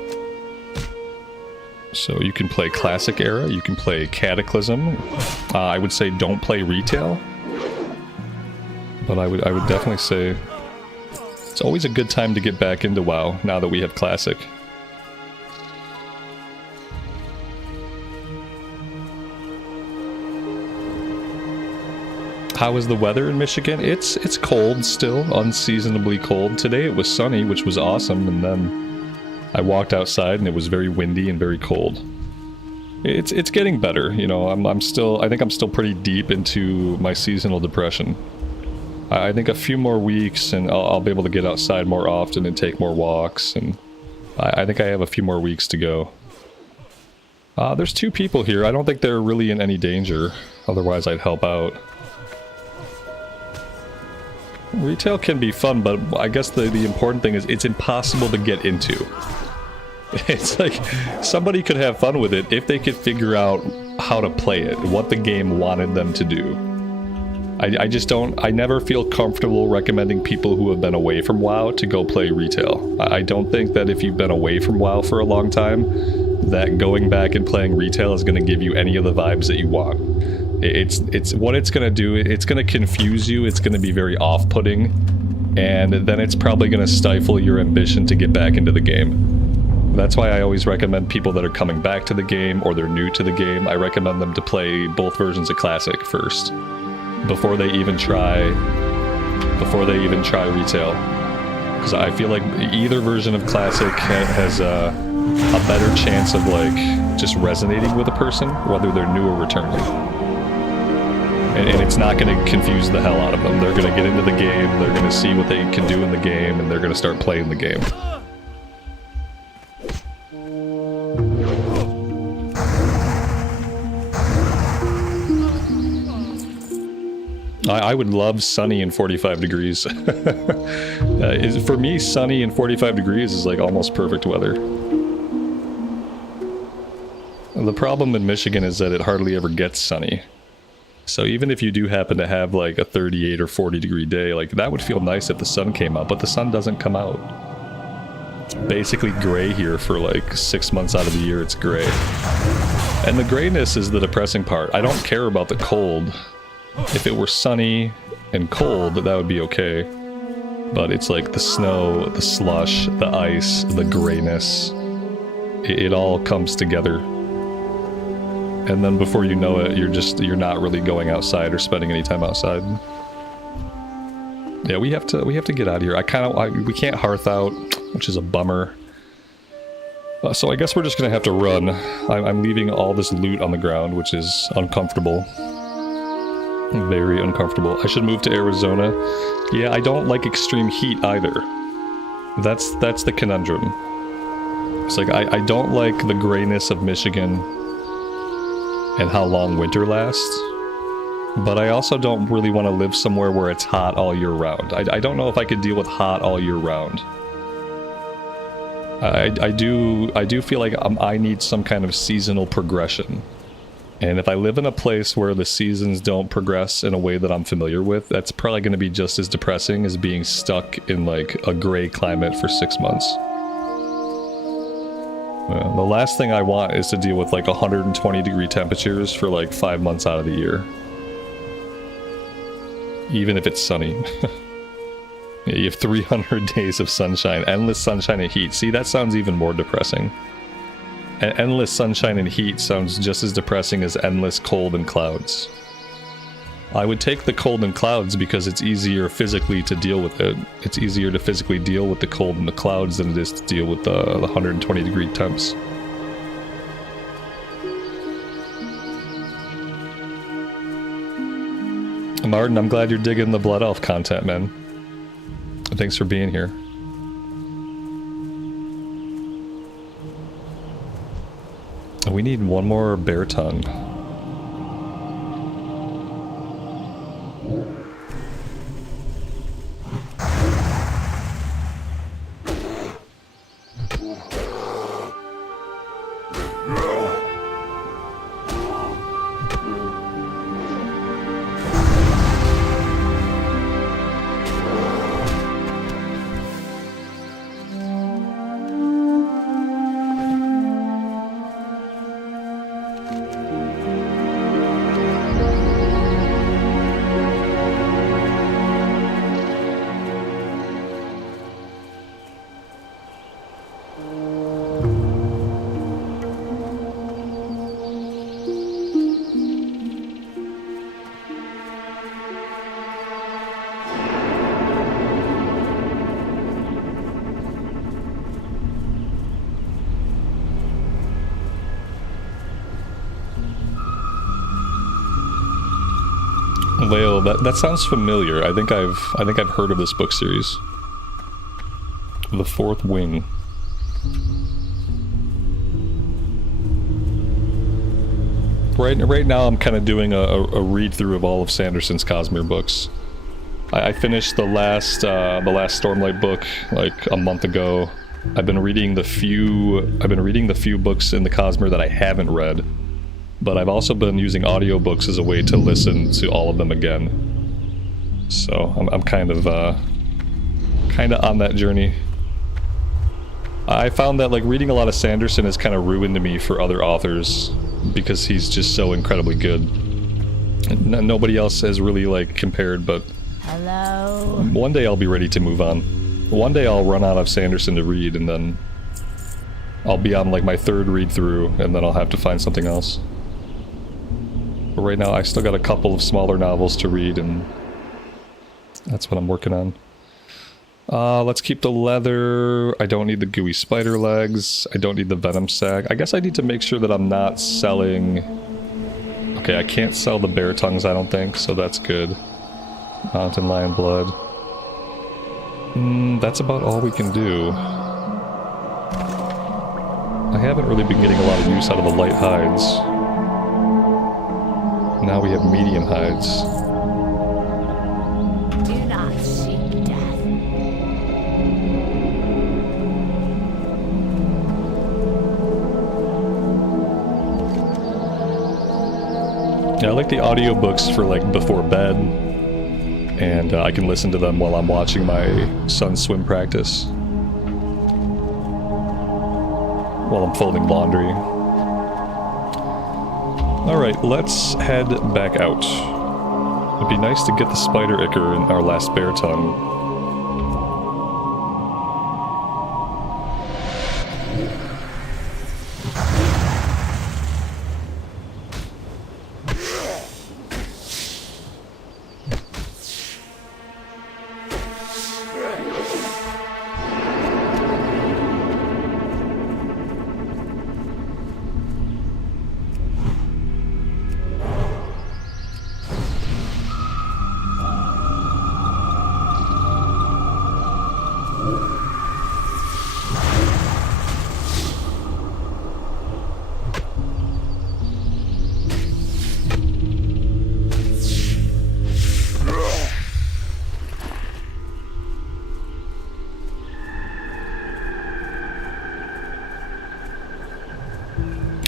So you can play Classic Era, you can play Cataclysm. I would say don't play Retail. But I would definitely say it's always a good time to get back into WoW now that we have Classic. How is the weather in Michigan? It's cold still, unseasonably cold. Today it was sunny, which was awesome, and then I walked outside and it was very windy and very cold. It's getting better, you know. I think I'm still pretty deep into my seasonal depression. I think a few more weeks and I'll be able to get outside more often and take more walks, and I think I have a few more weeks to go. There's two people here. I don't think they're really in any danger, otherwise I'd help out. Retail can be fun, but I guess the important thing is it's impossible to get into. It's like somebody could have fun with it if they could figure out how to play it, what the game wanted them to do. I just don't, I never feel comfortable recommending people who have been away from WoW to go play retail. I don't think that if you've been away from WoW for a long time, that going back and playing retail is going to give you any of the vibes that you want. It's what it's going to do, it's going to confuse you, it's going to be very off-putting, and then it's probably going to stifle your ambition to get back into the game. That's why I always recommend people that are coming back to the game or they're new to the game, I recommend them to play both versions of Classic first. Before they even try retail, because I feel like either version of Classic has a better chance of like just resonating with a person, whether they're new or returning, and it's not going to confuse the hell out of them. They're going to get into the game, they're going to see what they can do in the game, and they're going to start playing the game. I would love sunny and 45 degrees. For me, sunny and 45 degrees is like almost perfect weather. The problem in Michigan is that it hardly ever gets sunny. So even if you do happen to have like a 38 or 40 degree day, like that would feel nice if the sun came out, but the sun doesn't come out. It's basically gray here for like 6 months out of the year, it's gray. And the grayness is the depressing part. I don't care about the cold. If it were sunny and cold, that would be okay. But it's like the snow, the slush, the ice, the grayness. It all comes together. And then before you know it, you're not really going outside or spending any time outside. Yeah, we have to get out of here. We can't hearth out, which is a bummer. So I guess we're just gonna have to run. I'm leaving all this loot on the ground, which is uncomfortable. Very uncomfortable. I should move to Arizona. Yeah, I don't like extreme heat either. That's the conundrum. It's like I don't like the grayness of Michigan and how long winter lasts, but I also don't really want to live somewhere where it's hot all year round. I don't know if I could deal with hot all year round. I do feel like I need some kind of seasonal progression. And if I live in a place where the seasons don't progress in a way that I'm familiar with, that's probably going to be just as depressing as being stuck in like a gray climate for 6 months. The last thing I want is to deal with like 120 degree temperatures for like 5 months out of the year. Even if it's sunny. You have 300 days of sunshine, endless sunshine and heat. See, that sounds even more depressing. Endless sunshine and heat sounds just as depressing as endless cold and clouds. I would take the cold and clouds because it's easier physically to deal with it. It's easier to physically deal with the cold and the clouds than it is to deal with the 120 degree temps. Martin, I'm glad you're digging the Blood Elf content, man. Thanks for being here. We need one more bear tongue. Lale, that sounds familiar. I think I've heard of this book series. The Fourth Wing. Right now I'm kind of doing a read through of all of Sanderson's Cosmere books. I finished the last Stormlight book like a month ago. I've been reading the few books in the Cosmere that I haven't read. But I've also been using audiobooks as a way to listen to all of them again. So I'm kind of on that journey. I found that like reading a lot of Sanderson has kind of ruined me for other authors because he's just so incredibly good. Nobody else has really like compared, but Hello. one day I'll be ready to move on. One day I'll run out of Sanderson to read, and then I'll be on like my third read through, and then I'll have to find something else. But right now I still got a couple of smaller novels to read, and that's what I'm working on. Let's keep the leather. I don't need the gooey spider legs. I don't need the venom sac. I guess I need to make sure that I'm not selling... Okay, I can't sell the bear tongues, I don't think, so that's good. Mountain lion blood. That's about all we can do. I haven't really been getting a lot of use out of the light hides. Now we have medium hides. Do not seek death. Yeah, I like the audiobooks for like before bed, and I can listen to them while I'm watching my son's swim practice. While I'm folding laundry. Alright, let's head back out. It'd be nice to get the spider ichor in our last bear tongue.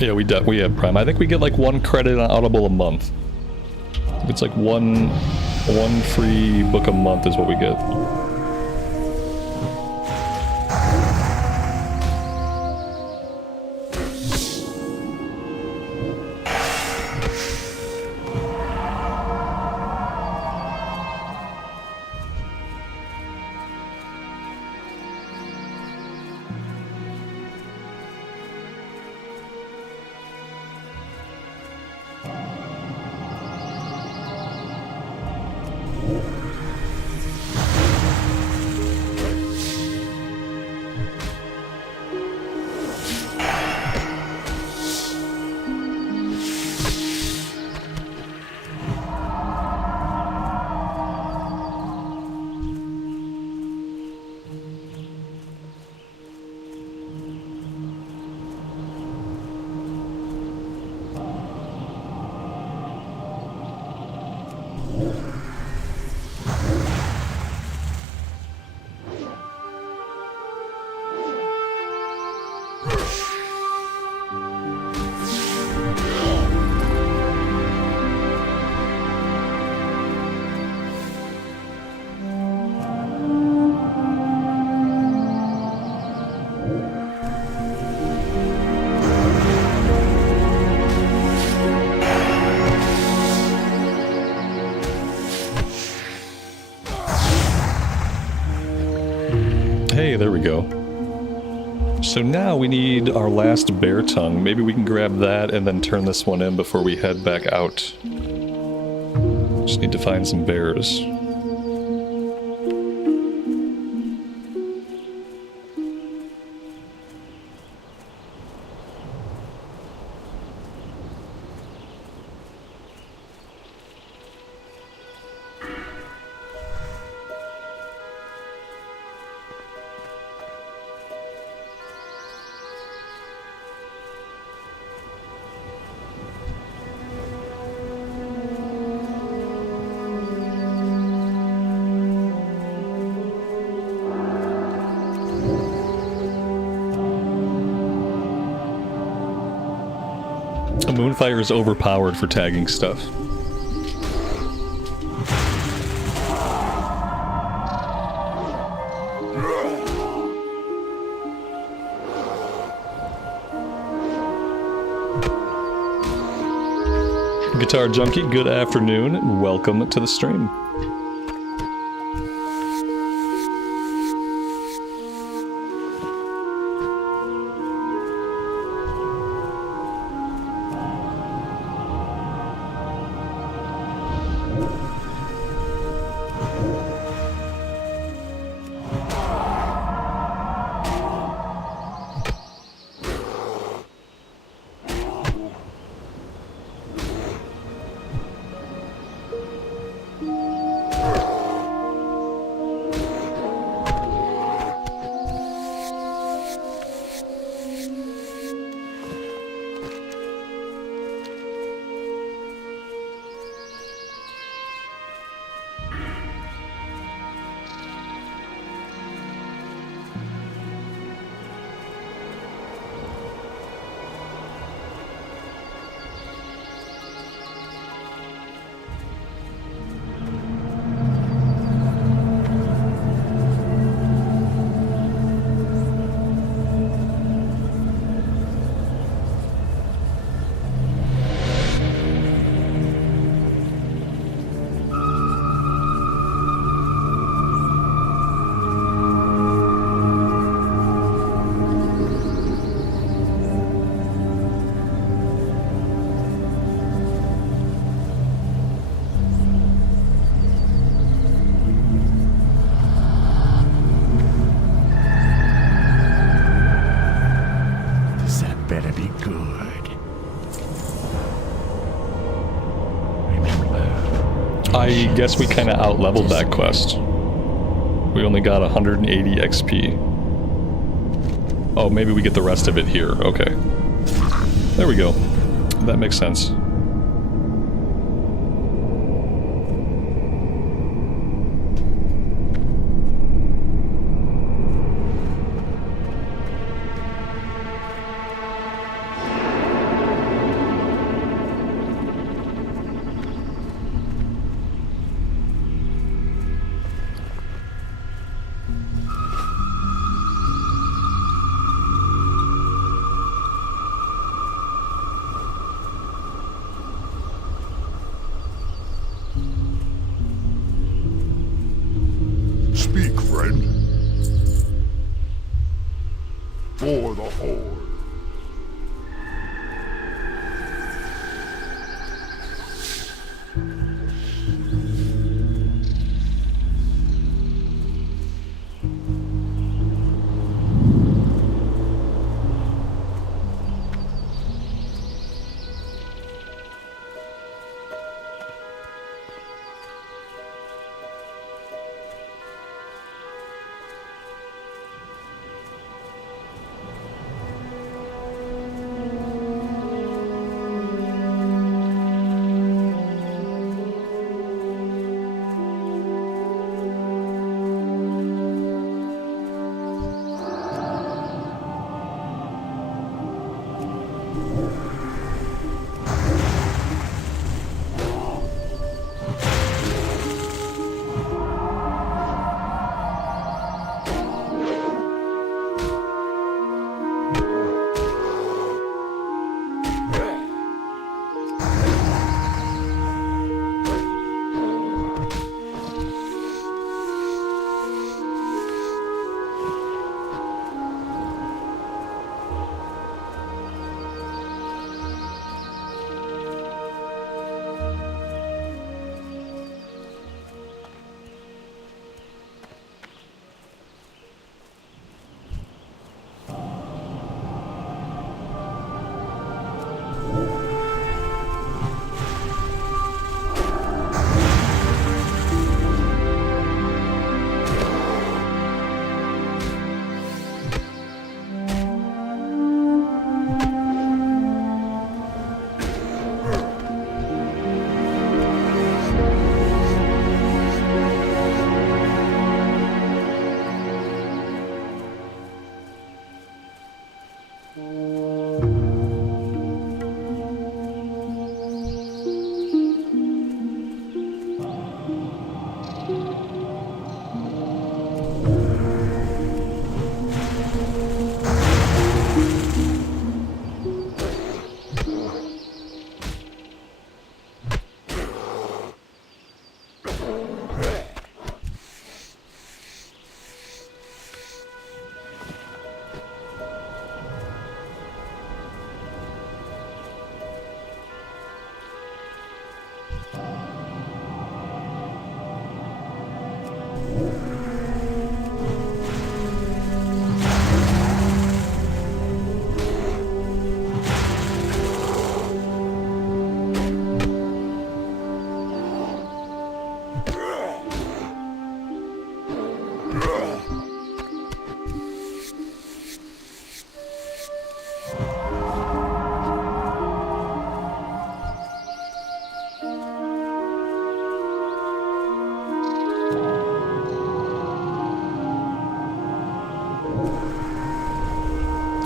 Yeah, we have Prime. I think we get like 1 credit on Audible a month. It's like one free book a month is what we get. Hey, there we go. So now we need our last bear tongue. Maybe we can grab that and then turn this one in before we head back out. Just need to find some bears. Moonfire is overpowered for tagging stuff. Guitar Junkie, good afternoon, and welcome to the stream. I guess we kind of out-leveled that quest. We only got 180 XP. Oh, maybe we get the rest of it here. Okay. There we go. That makes sense. Speak, friend. For the Horde.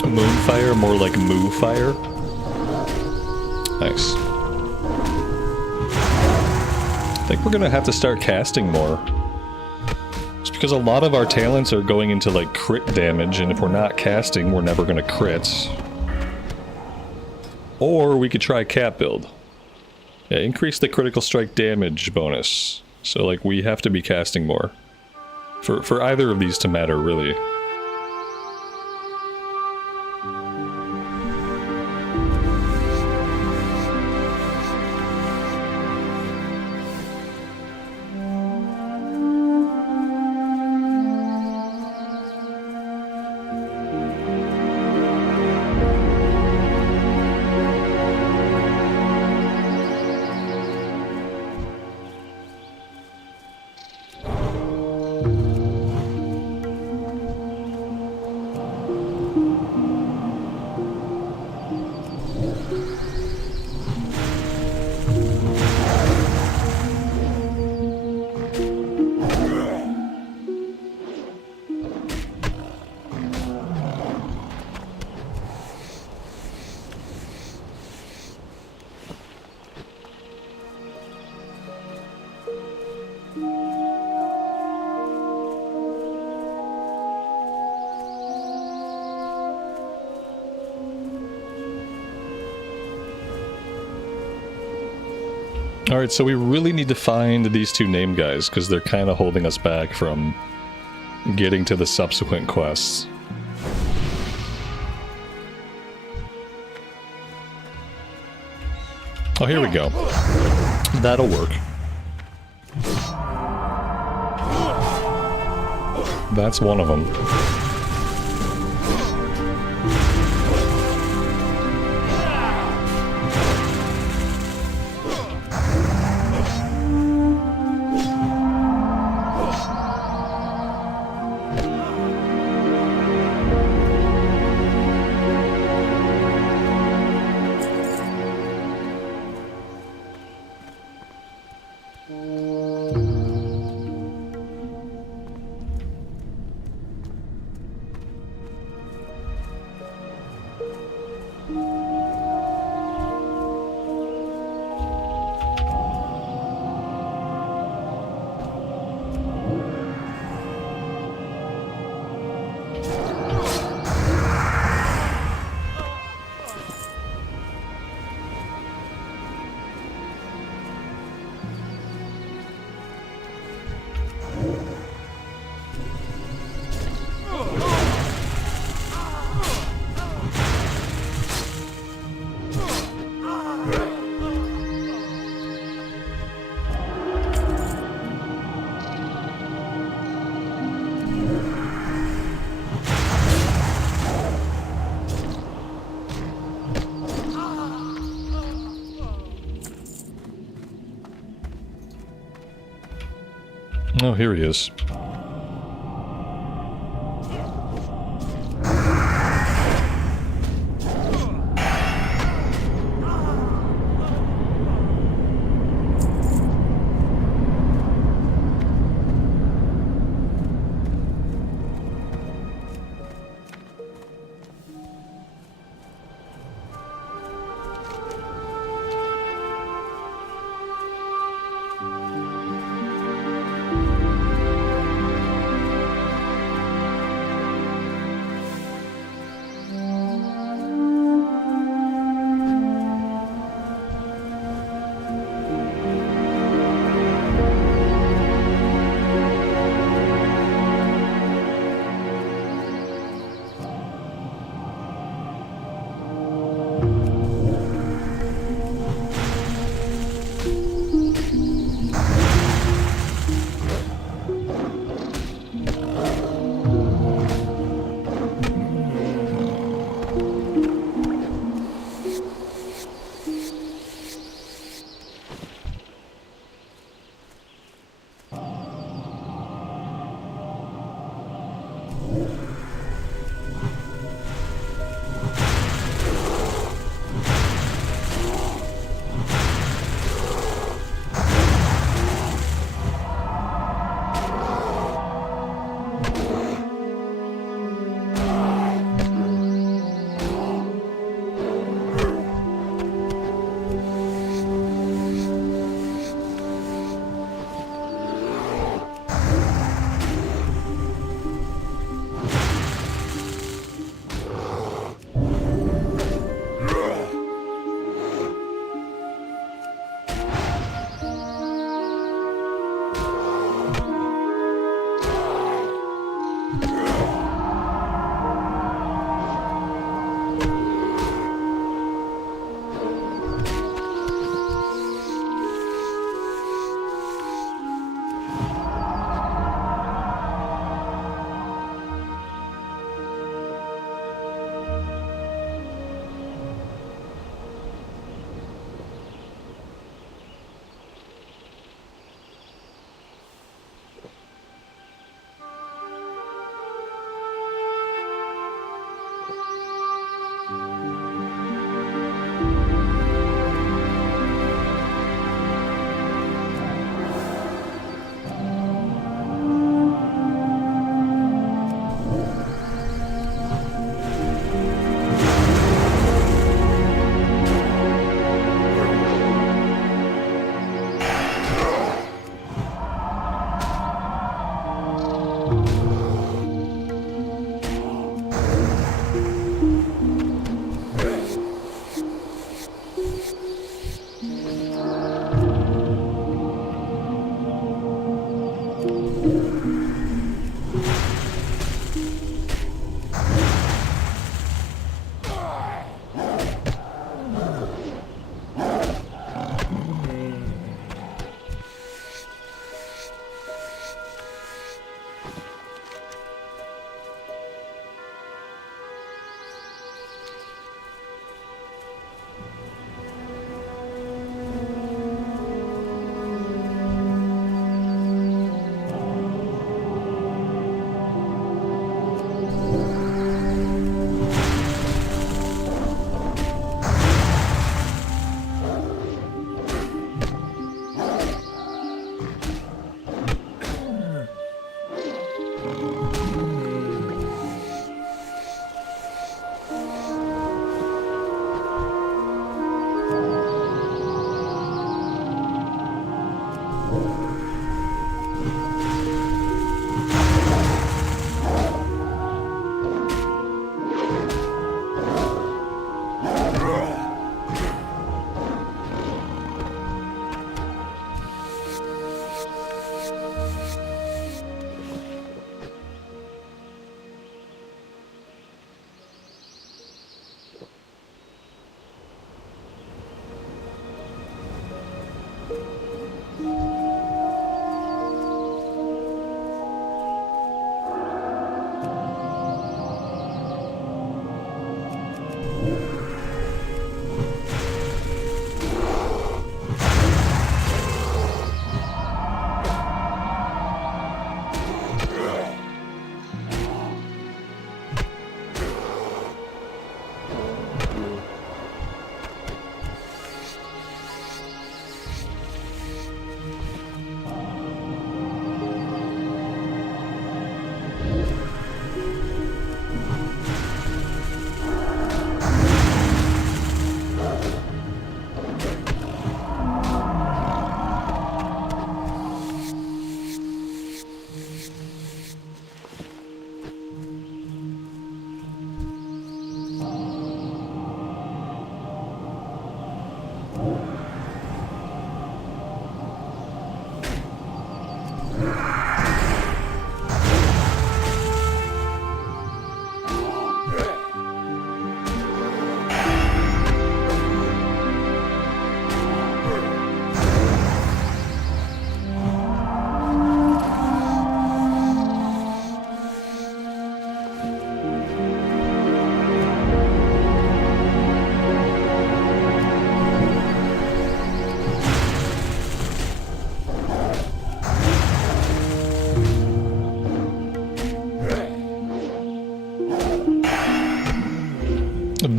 Moonfire, more like moo fire. Nice. I think we're gonna have to start casting more. Just because a lot of our talents are going into like crit damage, and if we're not casting, we're never gonna crit. Or we could try cat build. Yeah, increase the critical strike damage bonus. So like we have to be casting more. For either of these to matter, really. Alright, so we really need to find these two name guys, because they're kind of holding us back from getting to the subsequent quests. Oh, here we go. That'll work. That's one of them. Oh, here he is.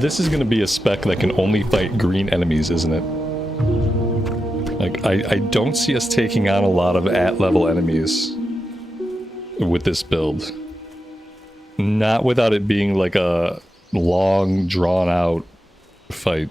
this is going to be a spec that can only fight green enemies, isn't it? Like, I don't see us taking on a lot of at-level enemies with this build. Not without it being like a long, drawn-out fight.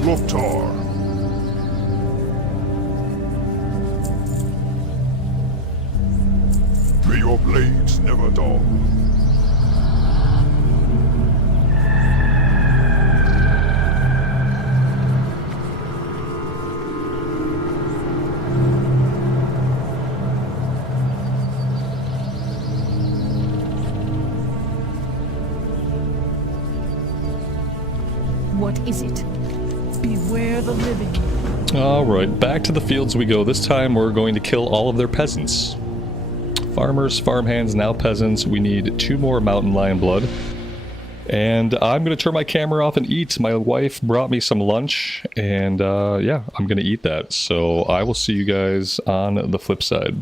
Luftar. May your blades never dull. What is it? Beware the living. Alright, back to the fields we go. This time we're going to kill all of their peasants. Farmers, farmhands, now peasants. We need 2 more mountain lion blood. And I'm going to turn my camera off and eat. My wife brought me some lunch, and yeah, I'm going to eat that. So I will see you guys on the flip side.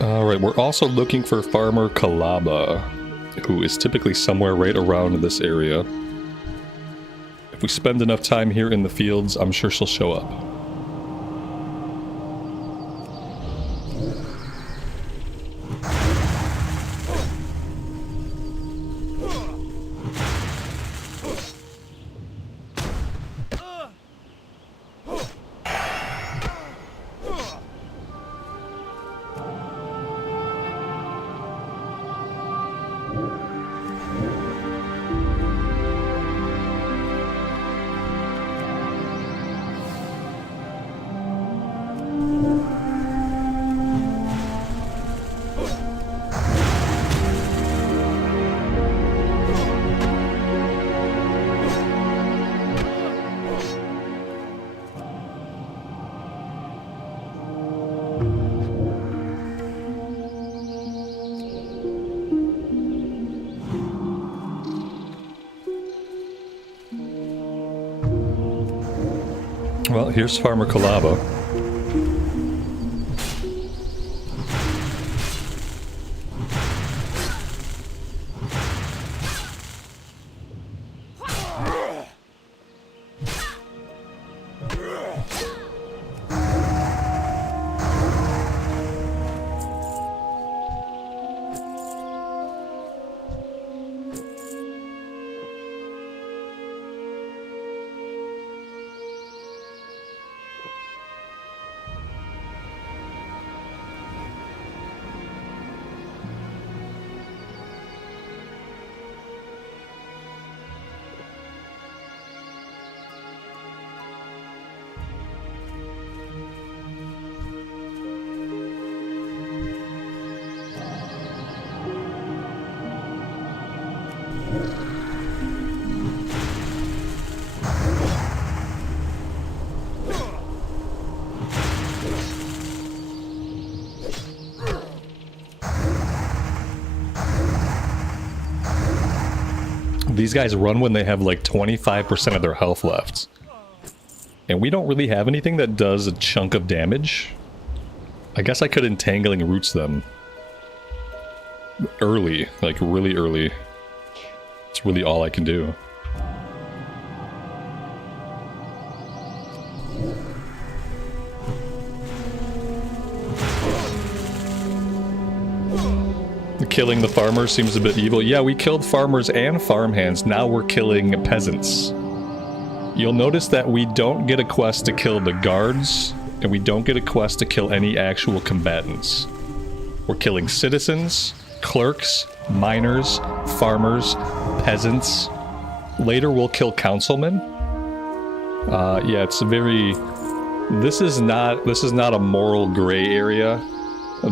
Alright, we're also looking for Farmer Kalaba, who is typically somewhere right around this area. If we spend enough time here in the fields, I'm sure she'll show up. Well, here's Farmer Kalaba. These guys run when they have like 25% of their health left. And we don't really have anything that does a chunk of damage. I guess I could Entangling Roots them. Early, like really early. It's really all I can do. Killing the farmers seems a bit evil. Yeah, we killed farmers and farmhands. Now we're killing peasants. You'll notice that we don't get a quest to kill the guards, and we don't get a quest to kill any actual combatants. We're killing citizens, clerks, miners, farmers, peasants. Later we'll kill councilmen. Yeah, it's a very... This is not a moral gray area.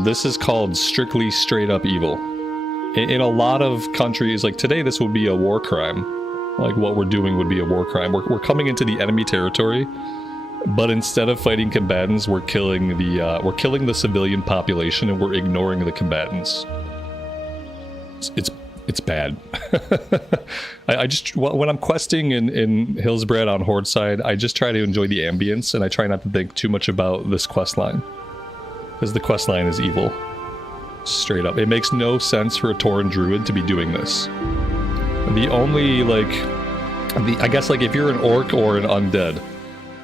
This is called strictly straight up evil. In a lot of countries, like today, this would be a war crime. Like what we're doing would be a war crime. We're coming into the enemy territory, but instead of fighting combatants, we're killing the civilian population and we're ignoring the combatants. It's bad. I just, when I'm questing in Hillsbrad on Horde side, I just try to enjoy the ambience and I try not to think too much about this quest line. Because the quest line is evil. Straight up. It makes no sense for a Tauren Druid to be doing this. The only, like... I guess, like, if you're an orc or an undead,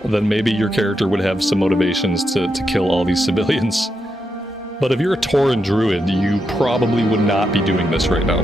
then maybe your character would have some motivations to kill all these civilians. But if you're a Tauren Druid, you probably would not be doing this right now.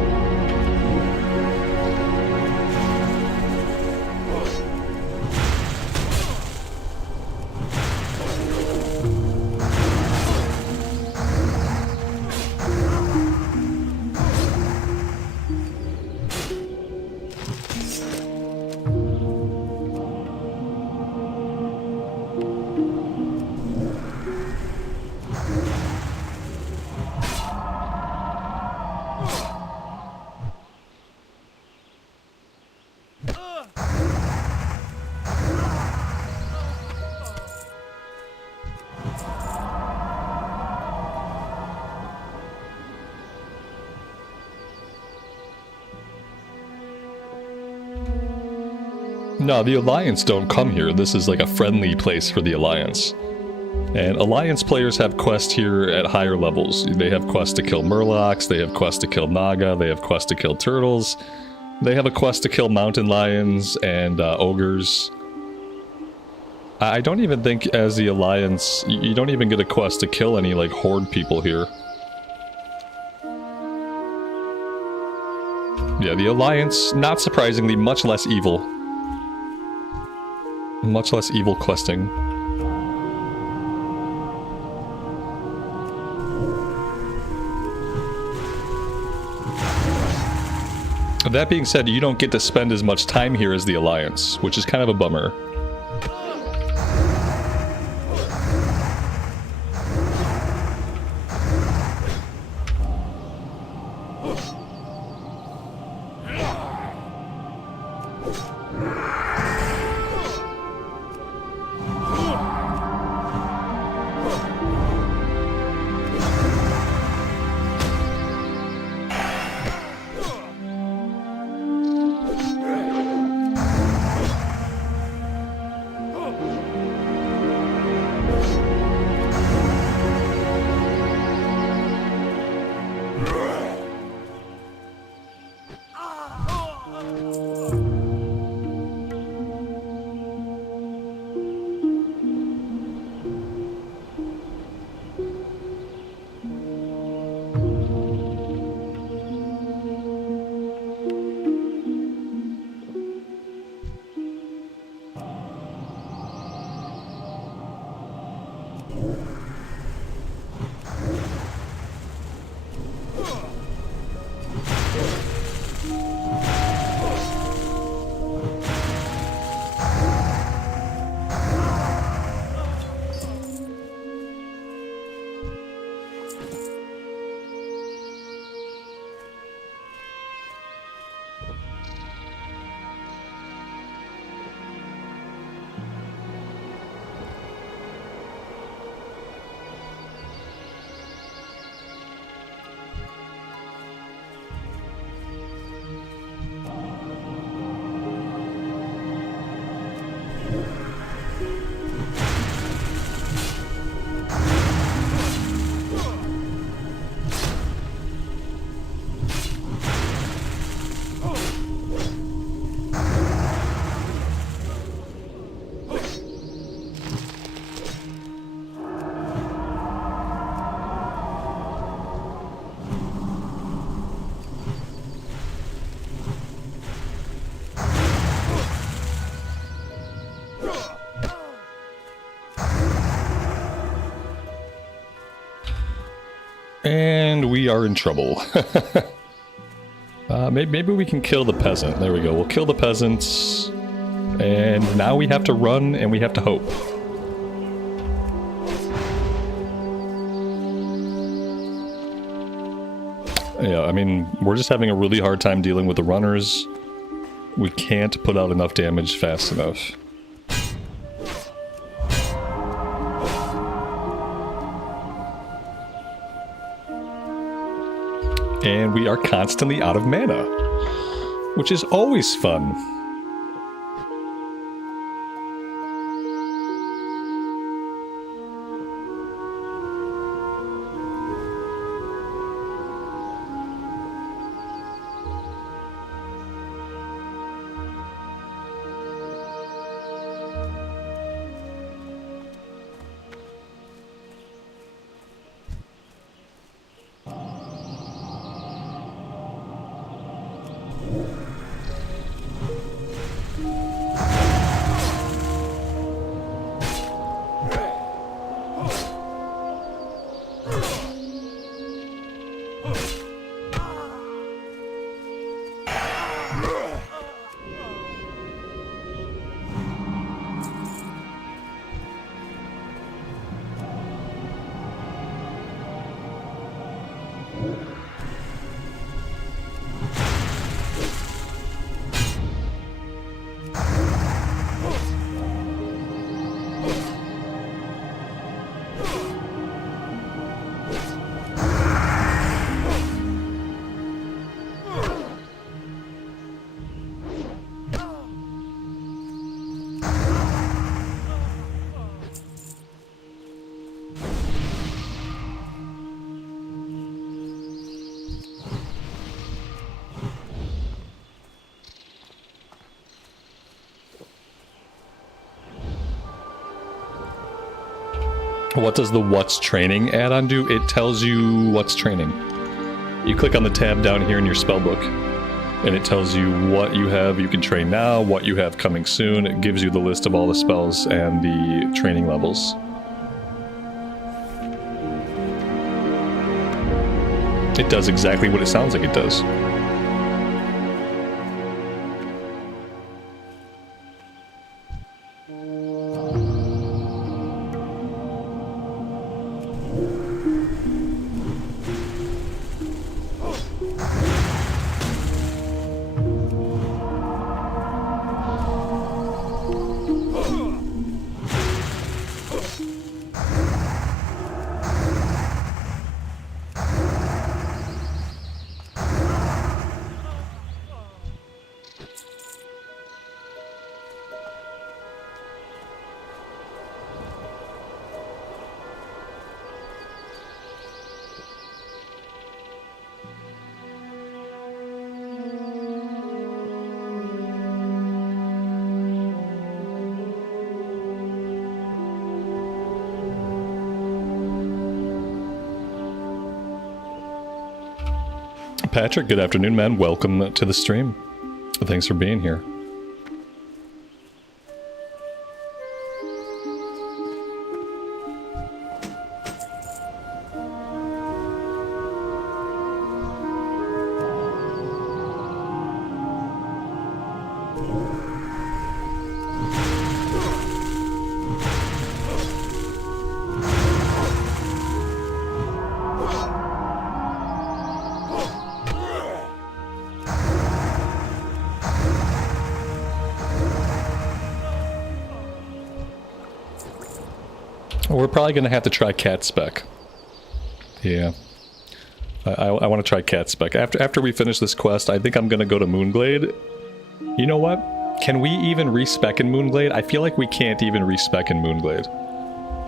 No, the Alliance don't come here. This is like a friendly place for the Alliance. And Alliance players have quests here at higher levels. They have quests to kill Murlocs, they have quests to kill Naga, they have quests to kill turtles, they have a quest to kill mountain lions and ogres. I don't even think as the Alliance, you don't even get a quest to kill any like Horde people here. Yeah, the Alliance, not surprisingly, much less evil. Much less evil questing. That being said, you don't get to spend as much time here as the Alliance, which is kind of a bummer. And we are in trouble. Maybe we can kill the peasant. There we go. We'll kill the peasants. And now we have to run and we have to hope. Yeah, I mean, we're just having a really hard time dealing with the runners. We can't put out enough damage fast enough. And we are constantly out of mana, which is always fun. What does the What's Training add-on do? It tells you what's training. You click on the tab down here in your spellbook, and it tells you what you have you can train now, what you have coming soon. It gives you the list of all the spells and the training levels. It does exactly what it sounds like it does. Patrick, good afternoon, man. Welcome to the stream. Thanks for being here. We're probably going to have to try cat spec. Yeah. I want to try cat spec. After we finish this quest, I think I'm going to go to Moonglade. You know what? Can we even respec in Moonglade? I feel like we can't even respec in Moonglade.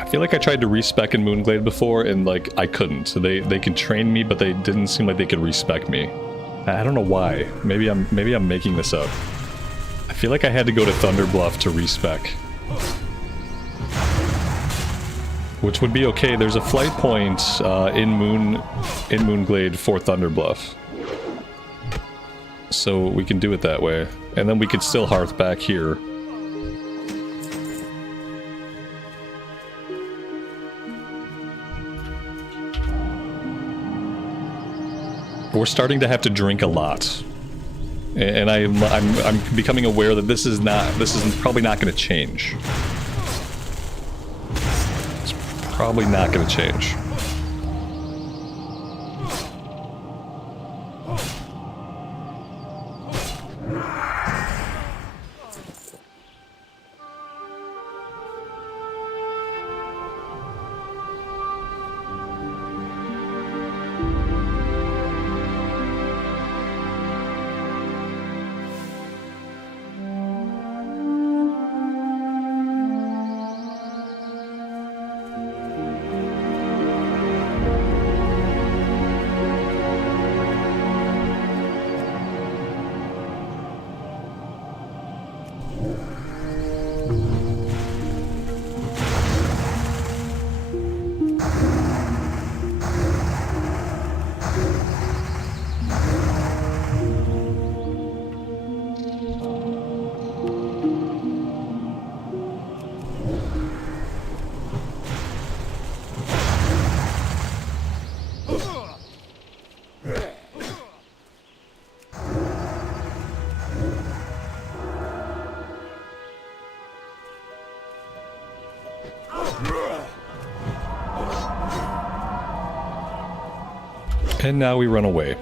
I feel like I tried to respec in Moonglade before and like I couldn't. So they can train me, but they didn't seem like they could respec me. I don't know why. Maybe I'm making this up. I feel like I had to go to Thunderbluff to respec. Which would be okay. There's a flight point in Moonglade for Thunderbluff. So we can do it that way. And then we could still hearth back here. We're starting to have to drink a lot. And I'm becoming aware that this is probably not going to change. It's probably not going to change. And now we run away.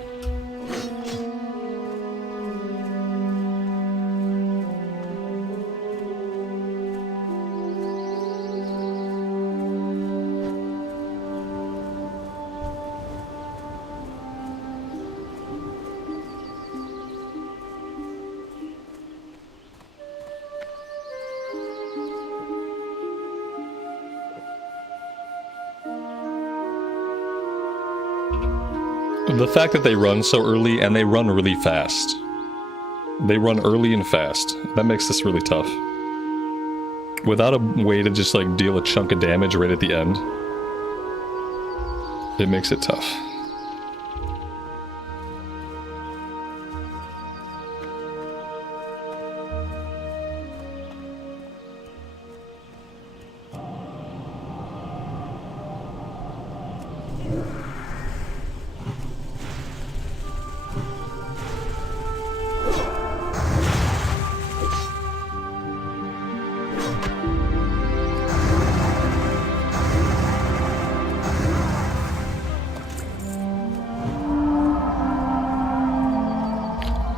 The fact that they run so early and they run really fast. They run early and fast. That makes this really tough. Without a way to just like deal a chunk of damage right at the end, it makes it tough.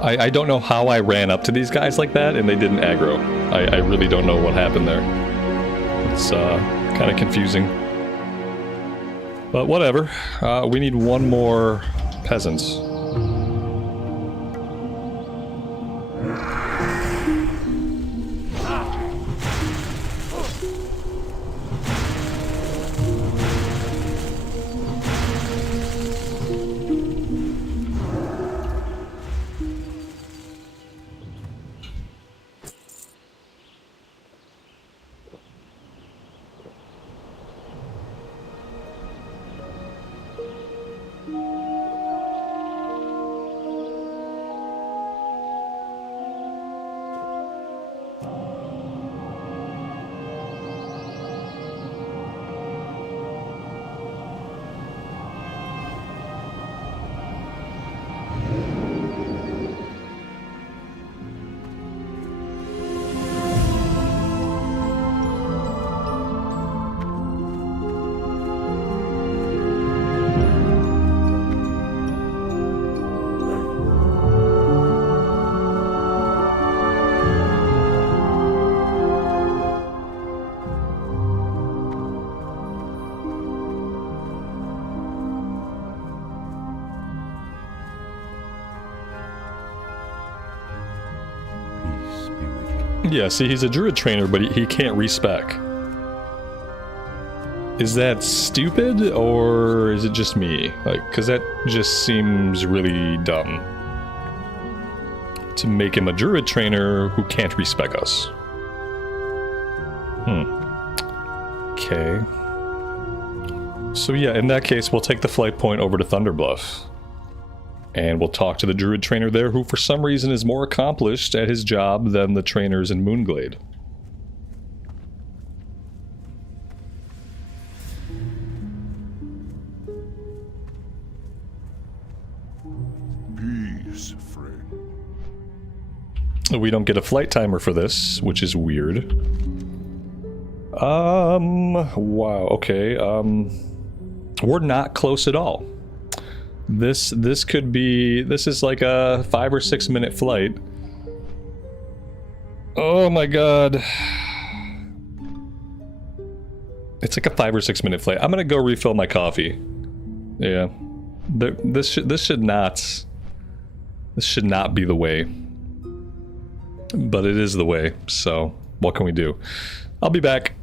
I don't know how I ran up to these guys like that and they didn't aggro. I really don't know what happened there. It's kind of confusing. But whatever. We need one more peasant. Yeah, see, he's a druid trainer, but he can't respec. Is that stupid, or is it just me? Like, because that just seems really dumb. To make him a druid trainer who can't respec us. Okay. So yeah, in that case, we'll take the flight point over to Thunderbluff. And we'll talk to the druid trainer there, who for some reason is more accomplished at his job than the trainers in Moonglade. We don't get a flight timer for this, which is weird. Wow, okay, we're not close at all. This is like a 5 or 6 minute flight. Oh my god. It's like a 5 or 6 minute flight. I'm gonna go refill my coffee. Yeah. This should not be the way. But it is the way, so what can we do? I'll be back.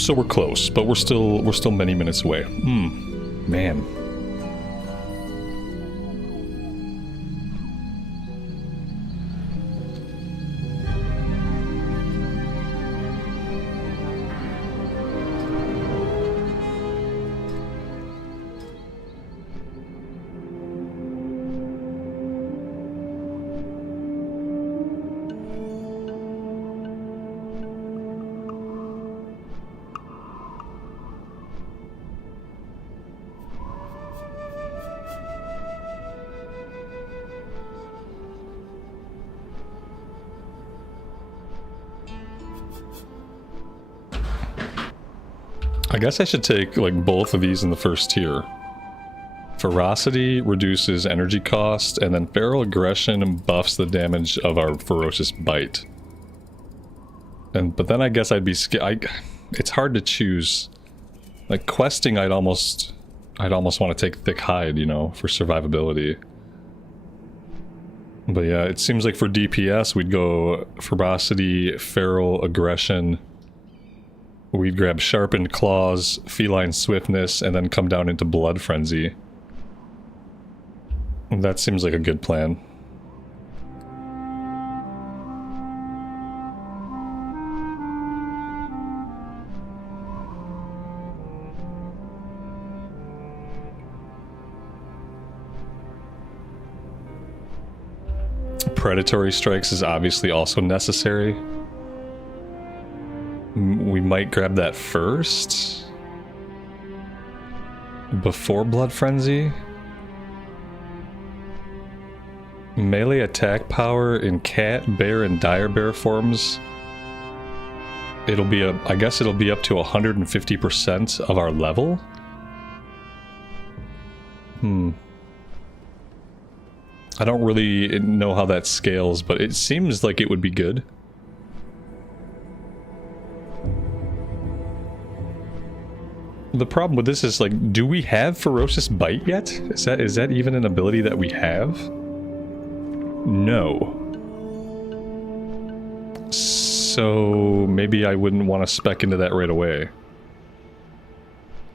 So we're close, but we're still many minutes away. Man. I guess I should take like both of these in the first tier. Ferocity reduces energy cost, and then feral aggression buffs the damage of our ferocious bite. But then I guess I'd be it's hard to choose. Like questing, I'd almost want to take thick hide, you know, for survivability. But yeah, it seems like for DPS we'd go ferocity, feral aggression. We'd grab sharpened claws, feline swiftness, and then come down into blood frenzy. That seems like a good plan. Predatory strikes is obviously also necessary. We might grab that first before blood frenzy. Melee attack power in cat, bear, and dire bear forms. It'll be I guess it'll be up to 150% of our level. I don't really know how that scales, but it seems like it would be good. The problem with this is, like, do we have Ferocious Bite yet? Is that even an ability that we have? No. So maybe I wouldn't want to spec into that right away,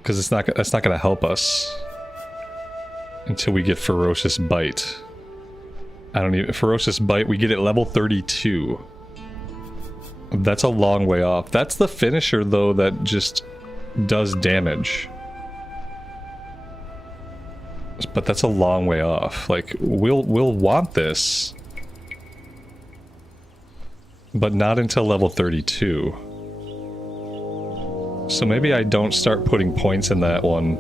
because that's not going to help us until we get Ferocious Bite. Ferocious Bite, we get it level 32. That's a long way off. That's the finisher, though, that just does damage. But that's a long way off. Like, we'll want this, but not until level 32. So maybe I don't start putting points in that one.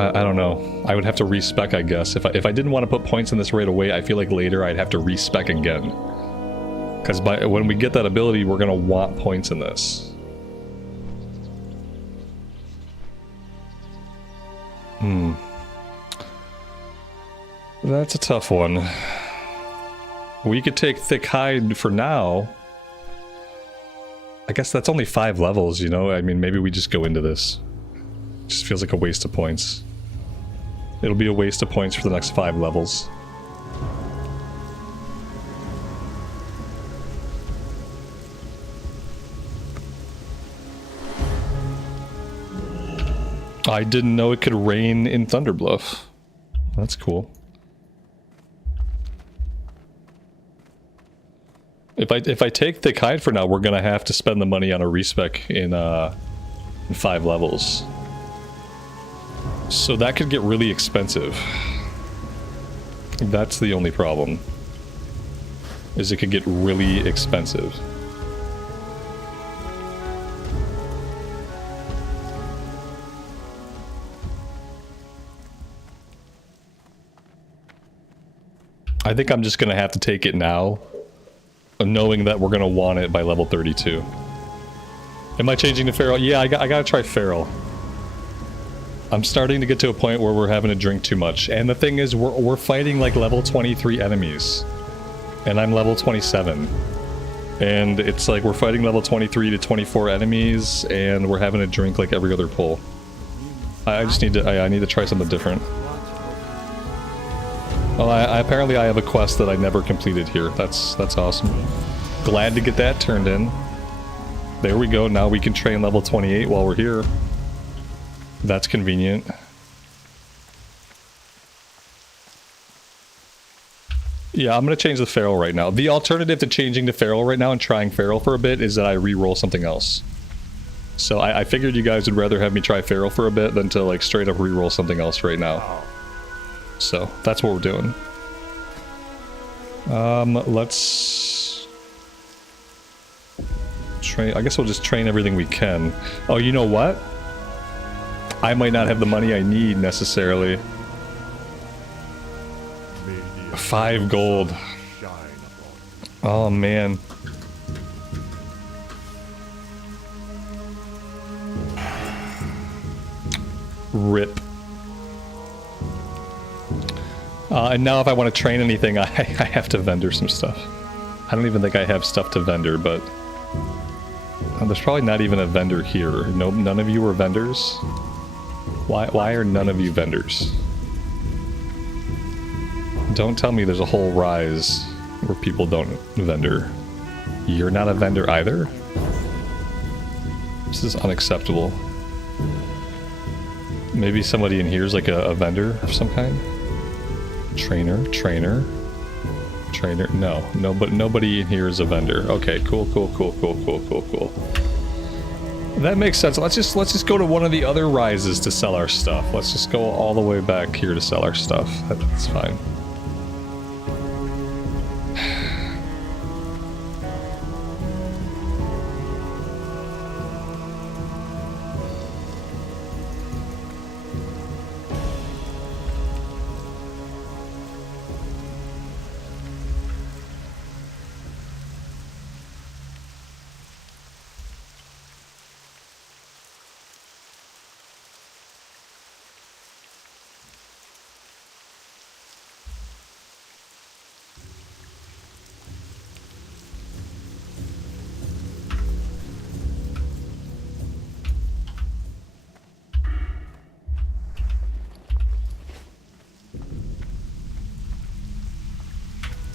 I don't know. I would have to respec, I guess. If I didn't want to put points in this right away, I feel like later I'd have to respec again. Because when we get that ability, we're going to want points in this. That's a tough one. We could take Thick Hide for now. I guess that's only 5 levels, you know? I mean, maybe we just go into this. Just feels like a waste of points. It'll be a waste of points for the next 5 levels. I didn't know it could rain in Thunderbluff. That's cool. If I take Thick Hide for now, we're gonna have to spend the money on a respec in 5 levels. So that could get really expensive. That's the only problem. Is it could get really expensive. I think I'm just gonna have to take it now, knowing that we're gonna want it by level 32. Am I changing to Feral? Yeah, I gotta try Feral. I'm starting to get to a point where we're having to drink too much. And the thing is, we're fighting like level 23 enemies. And I'm level 27. And it's like we're fighting level 23 to 24 enemies, and we're having to drink like every other pull. I just need to, I need to try something different. Well, apparently I have a quest that I never completed here. That's awesome. Glad to get that turned in. There we go. Now we can train level 28 while we're here. That's convenient. Yeah, I'm going to change the Feral right now. The alternative to changing to Feral right now and trying Feral for a bit is that I re-roll something else. So I figured you guys would rather have me try Feral for a bit than to like straight up re-roll something else right now. So that's what we're doing. Let's train. I guess we'll just train everything we can. Oh, you know what? I might not have the money I need necessarily. 5 gold. Oh man. Rip. And now if I want to train anything, I have to vendor some stuff. I don't even think I have stuff to vendor, but there's probably not even a vendor here. No, none of you are vendors. Why are none of you vendors? Don't tell me there's a whole rise where people don't vendor. You're not a vendor either? This is unacceptable. Maybe somebody in here is like a vendor of some kind? Trainer. No, but nobody in here is a vendor. Okay, cool. That makes sense. Let's just go to one of the other rises to sell our stuff. Let's just go all the way back here to sell our stuff. That's fine.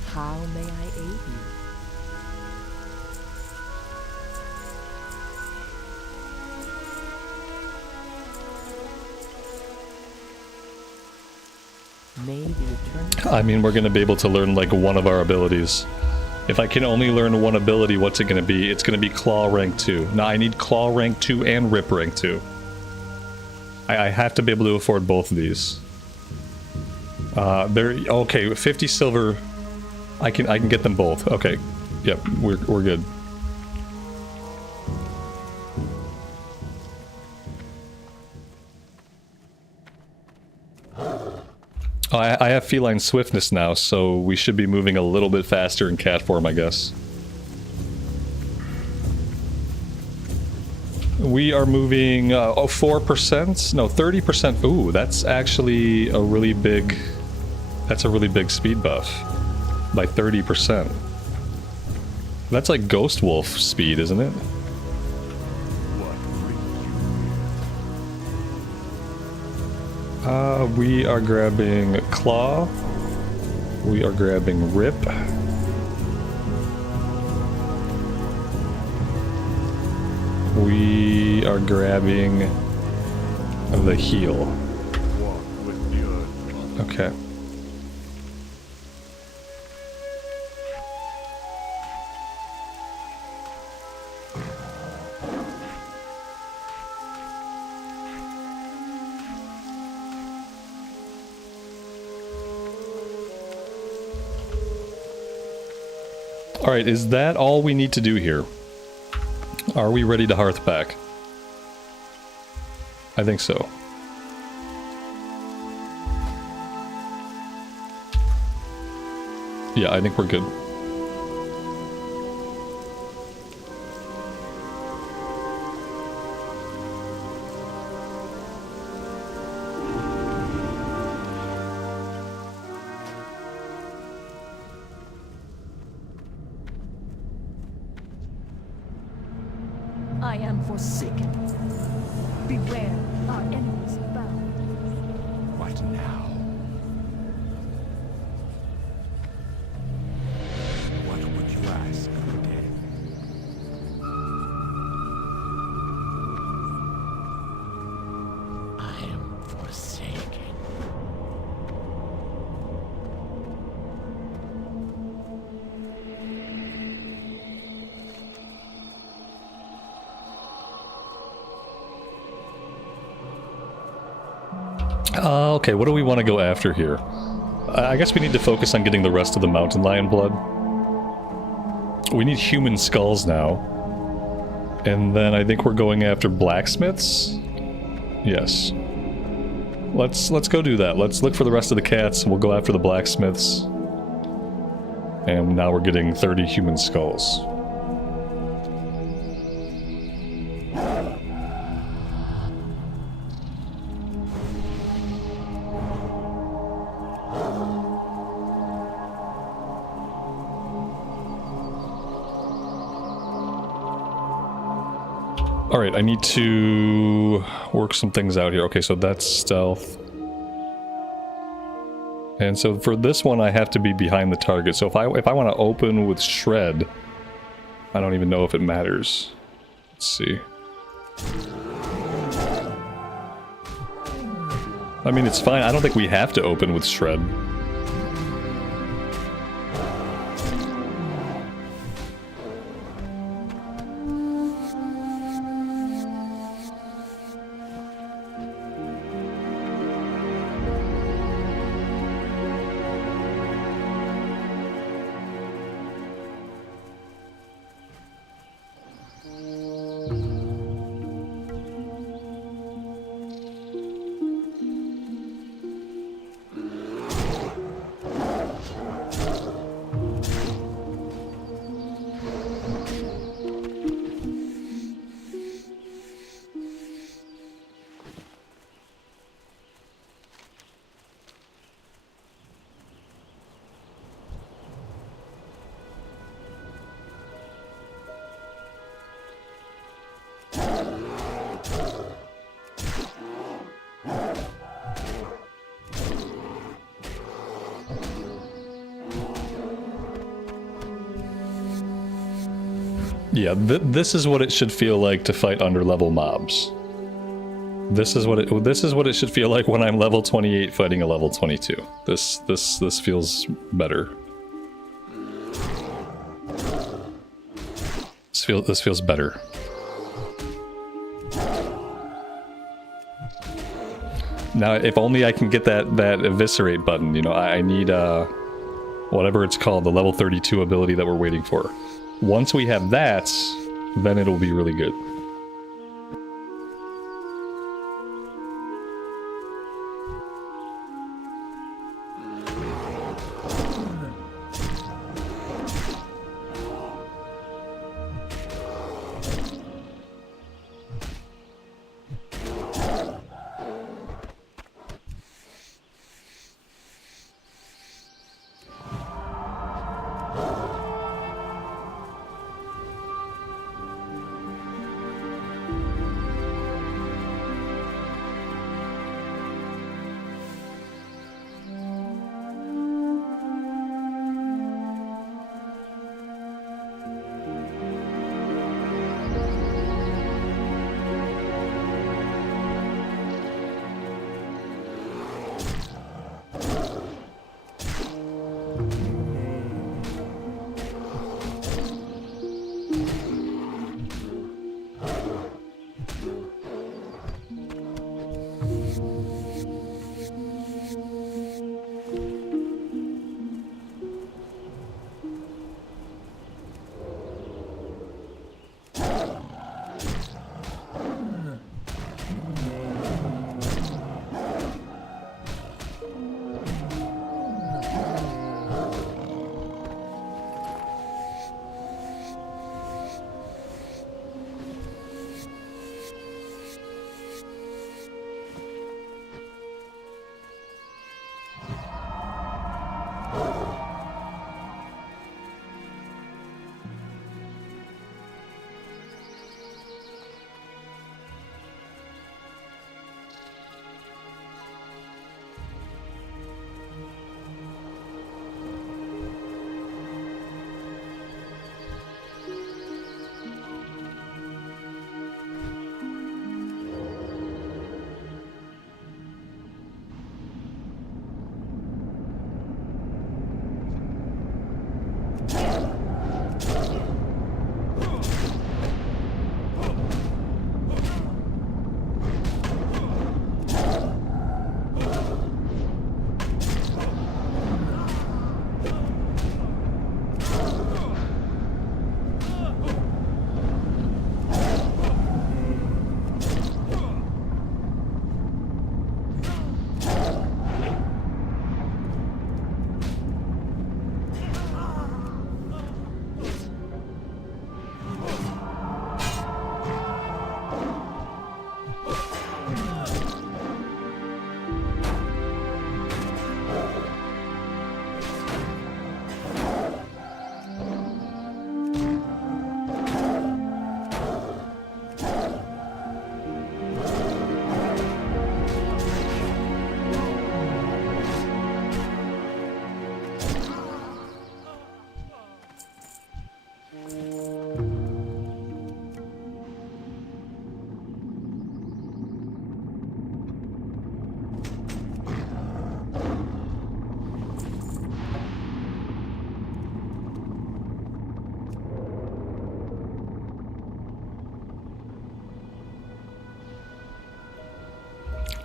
How may I aid you? May the eternal... I mean, we're going to be able to learn like one of our abilities. If I can only learn one ability, what's it going to be? It's going to be Claw rank 2. Now I need Claw rank 2 and Rip rank 2. I have to be able to afford both of these. Okay, 50 silver. I can get them both. Okay. Yep, we're good. Oh, I have feline swiftness now, so we should be moving a little bit faster in cat form, I guess. We are moving 4%? No, 30%. Ooh, that's actually a really big... That's a really big speed buff. By 30%. That's like Ghost Wolf speed, isn't it? We are grabbing Claw. We are grabbing Rip. We are grabbing the heal. Okay. Alright, is that all we need to do here? Are we ready to hearth back? I think so. Yeah, I think we're good. I am forsaken. Beware, our enemies abound. What now? What would you ask for death? Okay, what do we want to go after here? I guess we need to focus on getting the rest of the mountain lion blood. We need human skulls now. And then I think we're going after blacksmiths? Yes. Let's go do that. Let's look for the rest of the cats, and we'll go after the blacksmiths. And now we're getting 30 human skulls. Alright, I need to work some things out here. Okay, so that's stealth. And so for this one, I have to be behind the target. So if I want to open with Shred, I don't even know if it matters. Let's see. I mean, it's fine. I don't think we have to open with Shred. Yeah, this is what it should feel like to fight underlevel mobs. This is what it should feel like when I'm level 28 fighting a level 22. This feels better. This feels better. Now, if only I can get that eviscerate button, you know, I need whatever it's called, the level 32 ability that we're waiting for. Once we have that, then it'll be really good.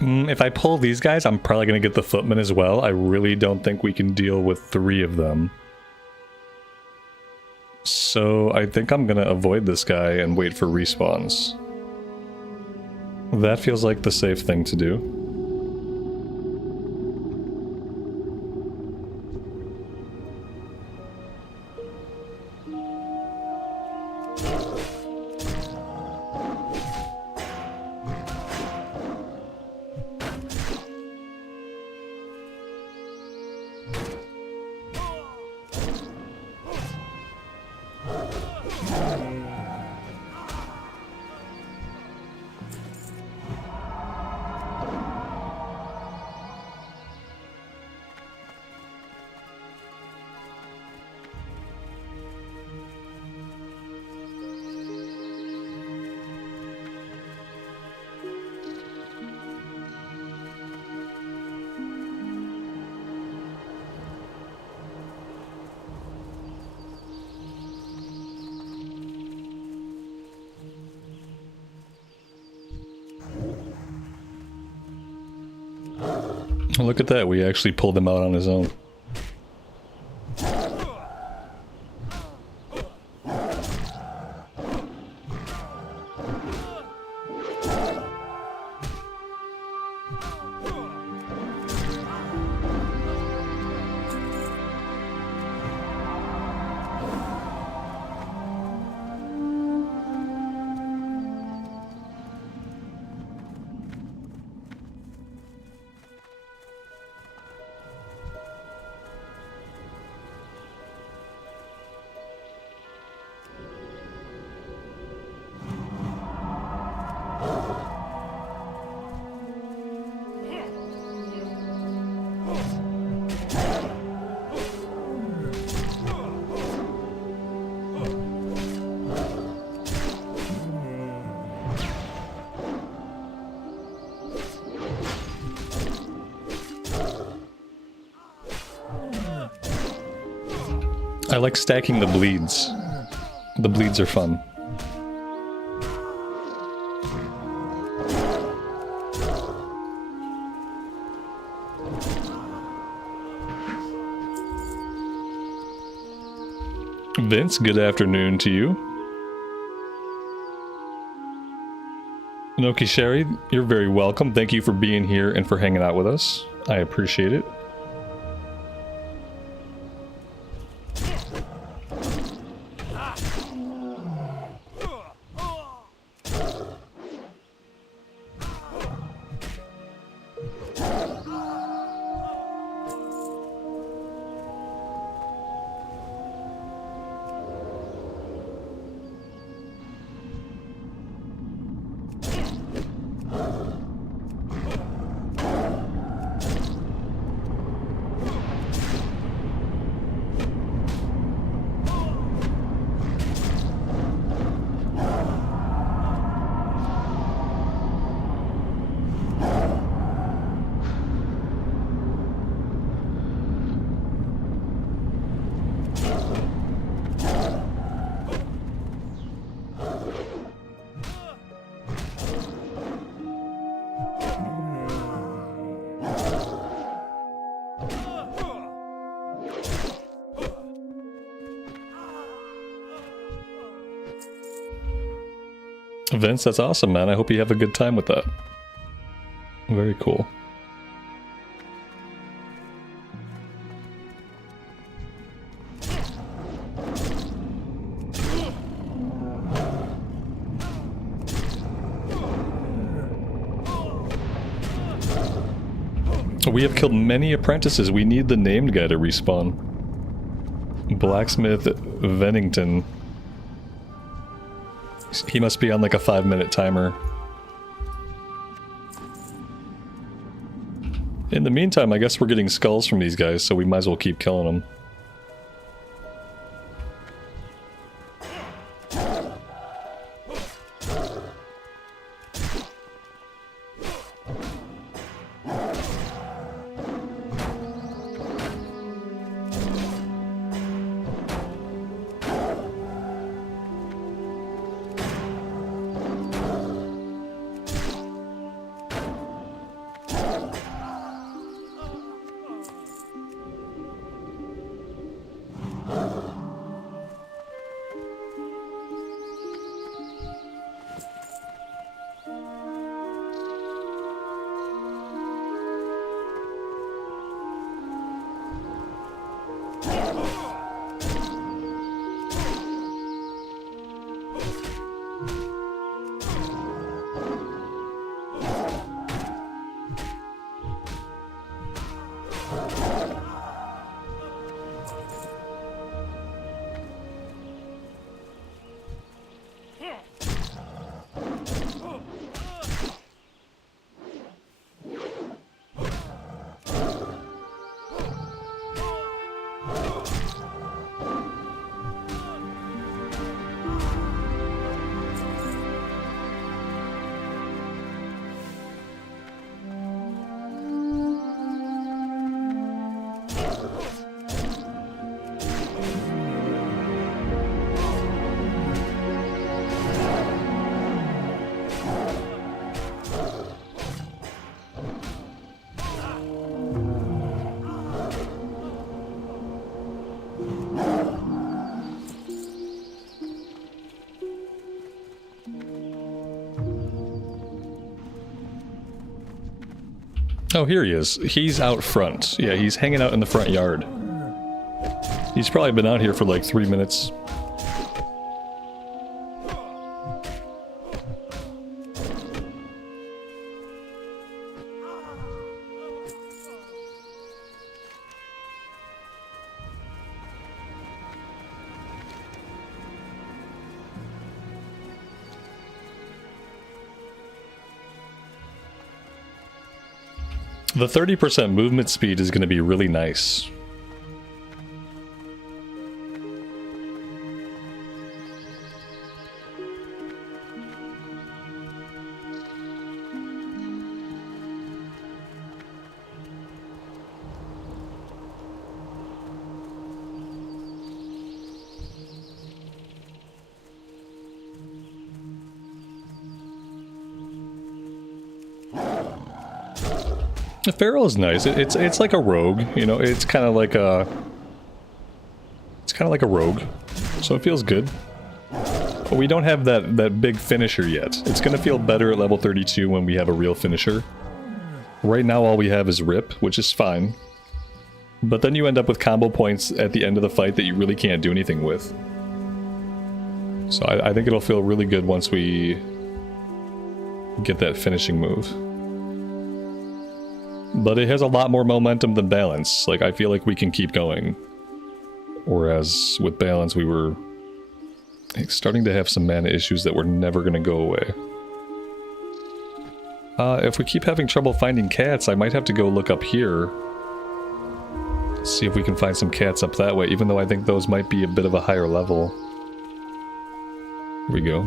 If I pull these guys, I'm probably going to get the footmen as well. I really don't think we can deal with 3 of them. So I think I'm going to avoid this guy and wait for respawns. That feels like the safe thing to do. Look at that, we actually pulled him out on his own. I like stacking the bleeds. The bleeds are fun. Vince, good afternoon to you. Noki Sherry, you're very welcome. Thank you for being here and for hanging out with us. I appreciate it. Vince, that's awesome, man. I hope you have a good time with that. Very cool. We have killed many apprentices. We need the named guy to respawn. Blacksmith Vennington. He must be on like a 5-minute timer. In the meantime, I guess we're getting skulls from these guys, so we might as well keep killing them. Oh, here he is. He's out front. Yeah, he's hanging out in the front yard. He's probably been out here for like 3 minutes. The 30% movement speed is going to be really nice. The Feral is nice. It's like a rogue, you know. It's kind of like a rogue, so it feels good. But we don't have that big finisher yet. It's gonna feel better at level 32 when we have a real finisher. Right now, all we have is Rip, which is fine. But then you end up with combo points at the end of the fight that you really can't do anything with. So I think it'll feel really good once we get that finishing move. But it has a lot more momentum than balance. Like, I feel like we can keep going. Whereas with balance, we were starting to have some mana issues that were never going to go away. If we keep having trouble finding cats, I might have to go look up here. See if we can find some cats up that way, even though I think those might be a bit of a higher level. Here we go.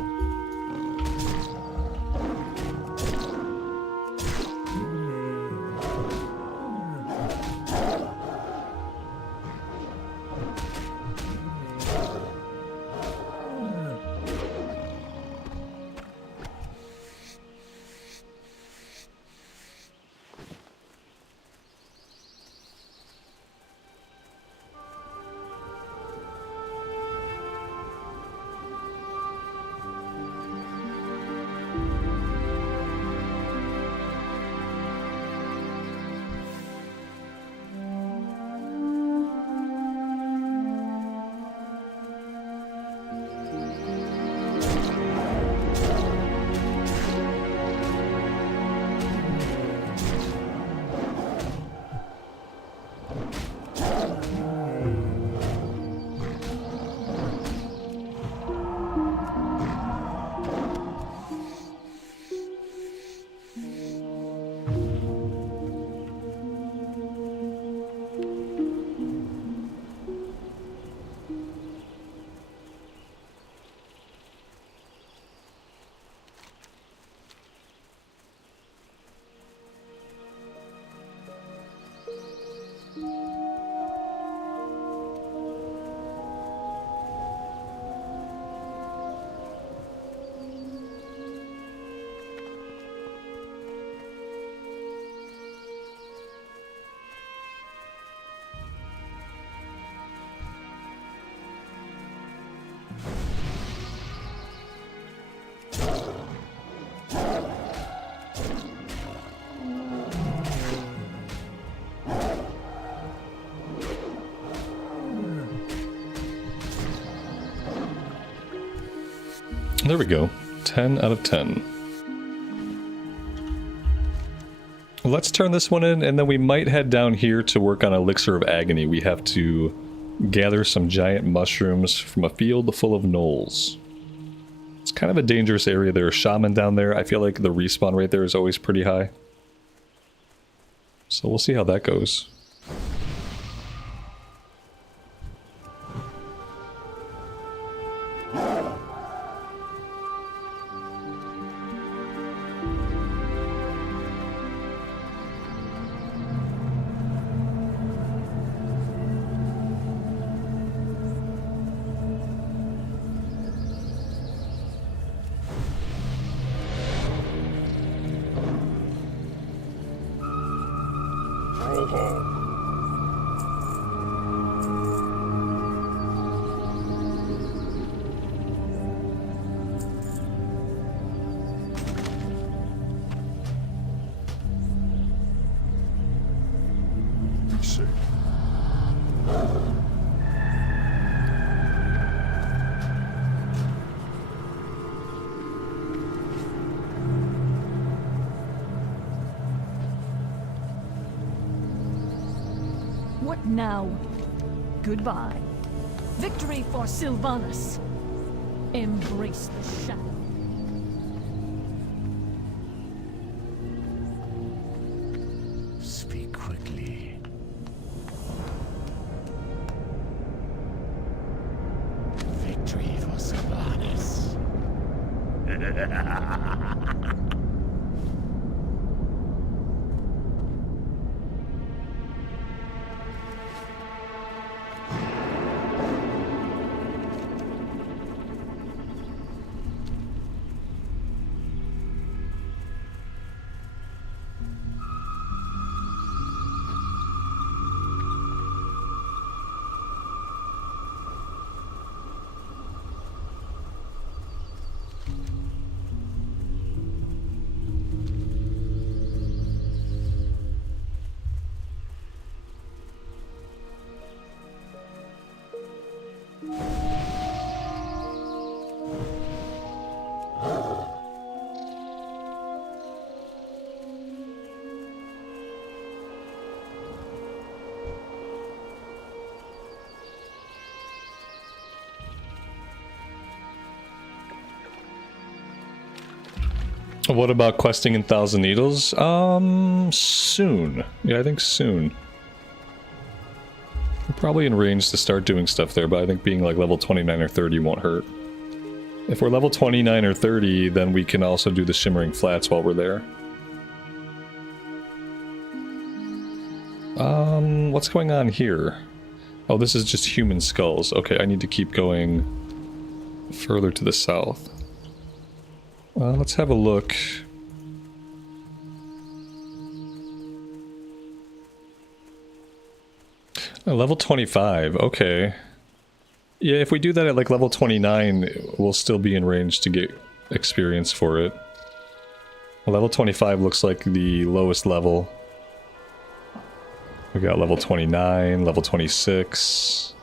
There we go. 10 out of 10. Let's turn this one in, and then we might head down here to work on Elixir of Agony. We have to gather some giant mushrooms from a field full of gnolls. It's kind of a dangerous area. There are shaman down there. I feel like the respawn rate there is always pretty high. So we'll see how that goes. Go home. What now? Goodbye. Victory for Sylvanas. Embrace the shadow. Speak quickly. Victory for Sylvanas. What about questing in Thousand Needles? Soon. Yeah, I think soon. We're probably in range to start doing stuff there, but I think being like level 29 or 30 won't hurt. If we're level 29 or 30, then we can also do the Shimmering Flats while we're there. What's going on here? Oh, this is just human skulls. Okay, I need to keep going further to the south. Let's have a look. Level 25, okay. Yeah, if we do that at like level 29, we'll still be in range to get experience for it. Level 25 looks like the lowest level. We got level 29, level 26.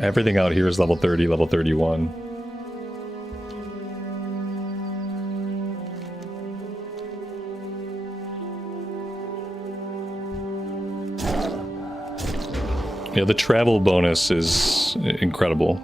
Everything out here is level 30, level 31. Yeah, the travel bonus is incredible.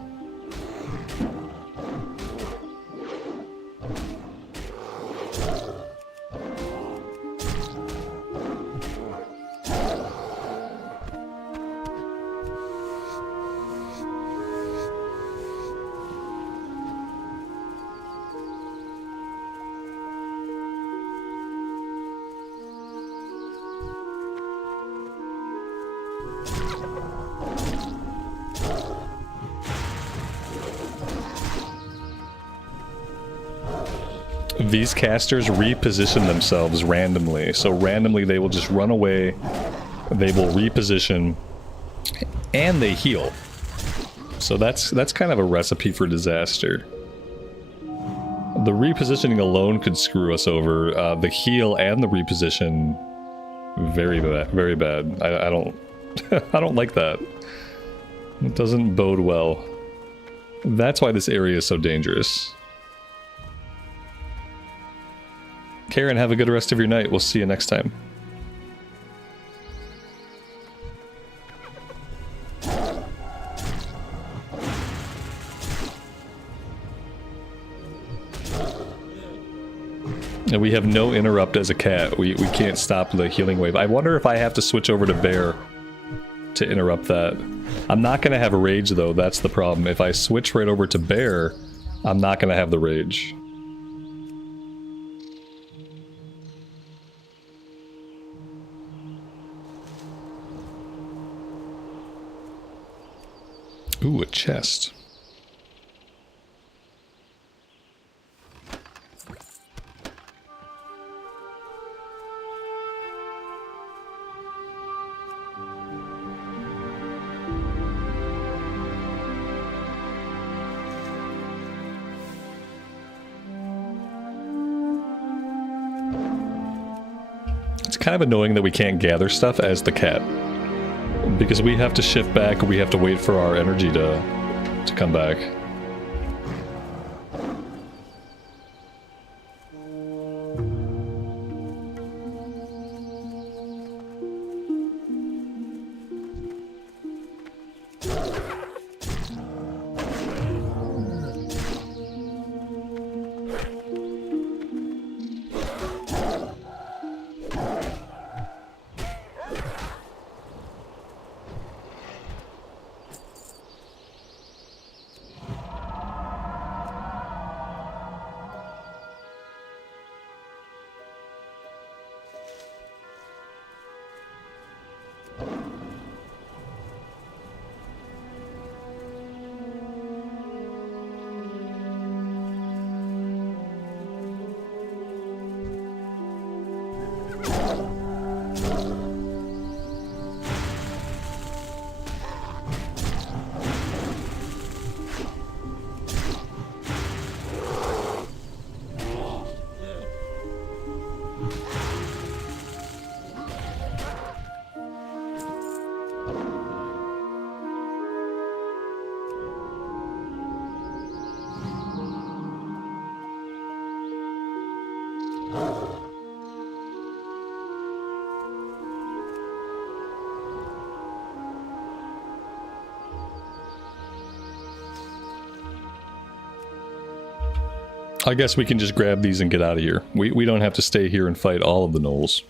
These casters reposition themselves randomly. So randomly they will just run away, they will reposition, and they heal. So that's kind of a recipe for disaster. The repositioning alone could screw us over. The heal and the reposition, very bad, very bad. I don't I don't like that. It doesn't bode well. That's why this area is so dangerous. Karen, have a good rest of your night. We'll see you next time. And we have no interrupt as a cat. We can't stop the healing wave. I wonder if I have to switch over to bear to interrupt that. I'm not going to have a rage though, that's the problem. If I switch right over to bear, I'm not going to have the rage. Ooh, a chest. It's kind of annoying that we can't gather stuff as the cat. Because we have to shift back, we have to wait for our energy to come back. I guess we can just grab these and get out of here. We don't have to stay here and fight all of the gnolls.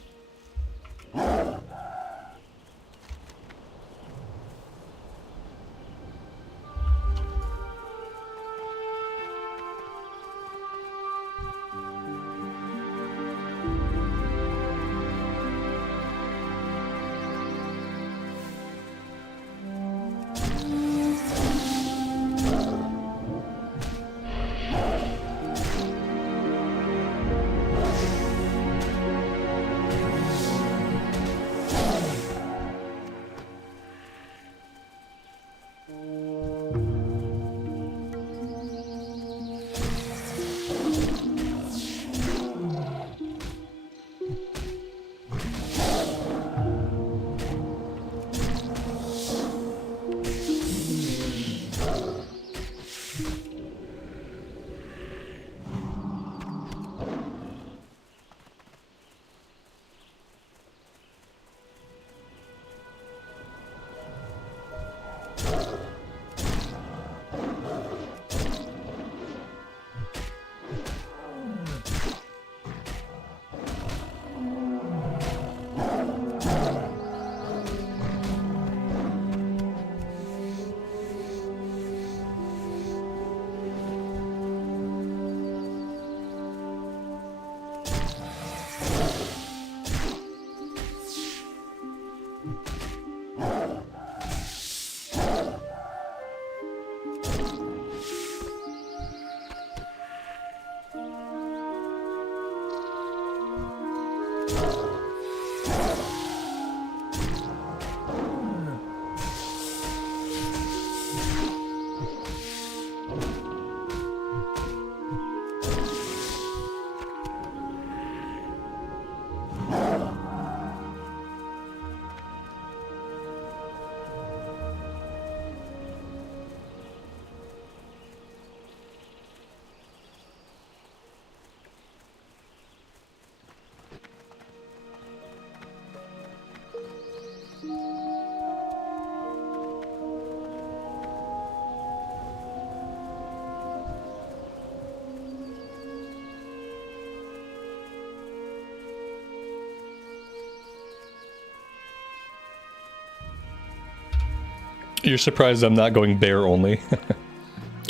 You're surprised I'm not going bear only.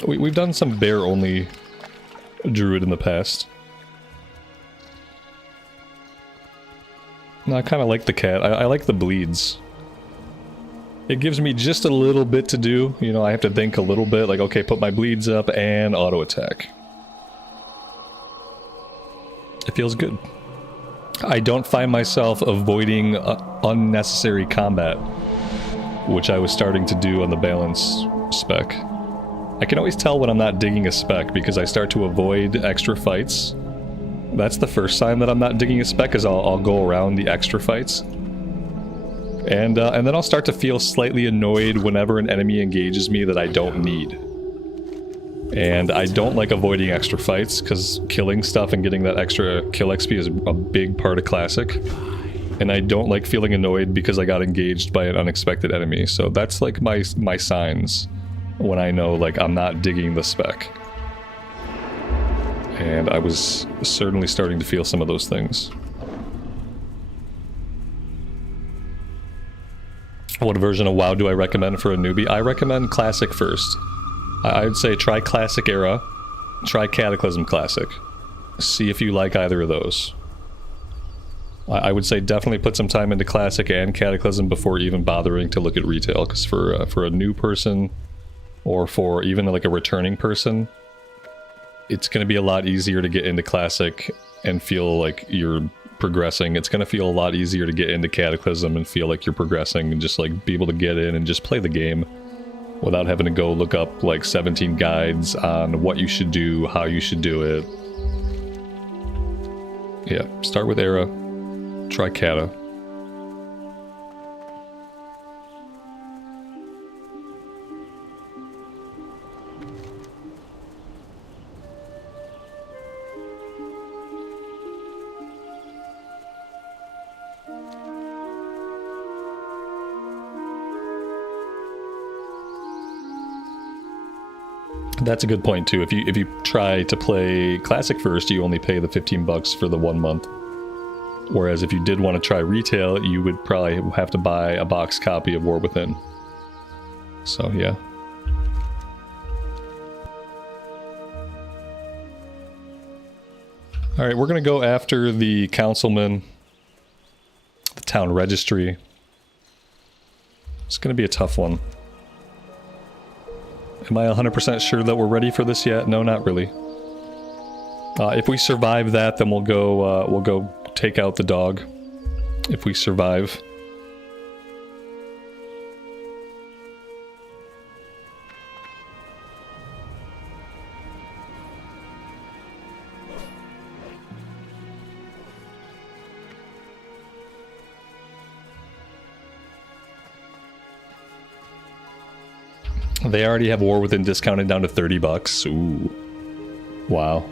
We've done some bear only druid in the past. No, I kind of like the cat. I like the bleeds. It gives me just a little bit to do. You know, I have to think a little bit, like, okay, put my bleeds up and auto attack. It feels good. I don't find myself avoiding unnecessary combat, which I was starting to do on the balance spec. I can always tell when I'm not digging a spec because I start to avoid extra fights. That's the first sign that I'm not digging a spec, is I'll go around the extra fights. And then I'll start to feel slightly annoyed whenever an enemy engages me that I don't need. And I don't like avoiding extra fights, because killing stuff and getting that extra kill XP is a big part of Classic. And I don't like feeling annoyed because I got engaged by an unexpected enemy. So that's like my signs when I know like I'm not digging the spec. And I was certainly starting to feel some of those things. What version of WoW do I recommend for a newbie? I recommend Classic first. I would say try Classic Era, try Cataclysm Classic. See if you like either of those. I would say definitely put some time into Classic and Cataclysm before even bothering to look at retail, because for a new person, or for even like a returning person, it's going to be a lot easier to get into Classic and feel like you're progressing. It's going to feel a lot easier to get into Cataclysm and feel like you're progressing and just like be able to get in and just play the game without having to go look up like 17 guides on what you should do, how you should do it. Yeah, start with Era, try Kata. That's a good point too. If you try to play Classic first, you only pay the $15 for the 1 month. Whereas if you did want to try retail, you would probably have to buy a box copy of War Within. So yeah. Alright, we're gonna go after the councilman, the town registry. It's gonna be a tough one. Am I 100% sure that we're ready for this yet? No, not really. If we survive that, then we'll go take out the dog. If we survive. They already have War Within discounted down to $30. Ooh. Wow.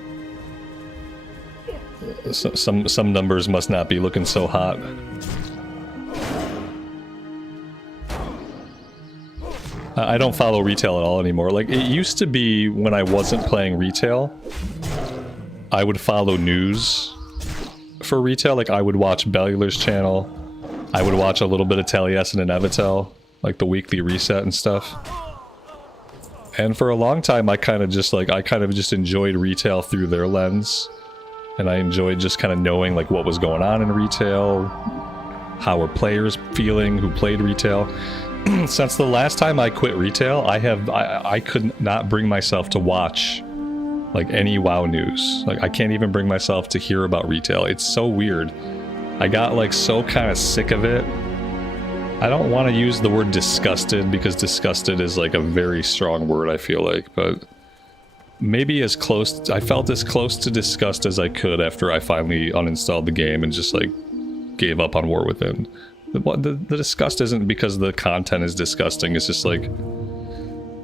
Some numbers must not be looking so hot. I don't follow retail at all anymore. Like, it used to be when I wasn't playing retail, I would follow news for retail. Like, I would watch Bellular's channel. I would watch a little bit of Taliesin and Evitel, like the weekly reset and stuff. And for a long time, I kind of just enjoyed retail through their lens. And I enjoyed just kind of knowing like what was going on in retail, how were players feeling who played retail. Since the last time I quit retail, I could not bring myself to watch like any WoW news. Like I can't even bring myself to hear about retail. It's so weird. I got like so kind of sick of it. I don't want to use the word disgusted because disgusted is like a very strong word, I feel like, but maybe as close, I felt as close to disgust as I could after I finally uninstalled the game and just like gave up on War Within. The disgust isn't because the content is disgusting, it's just like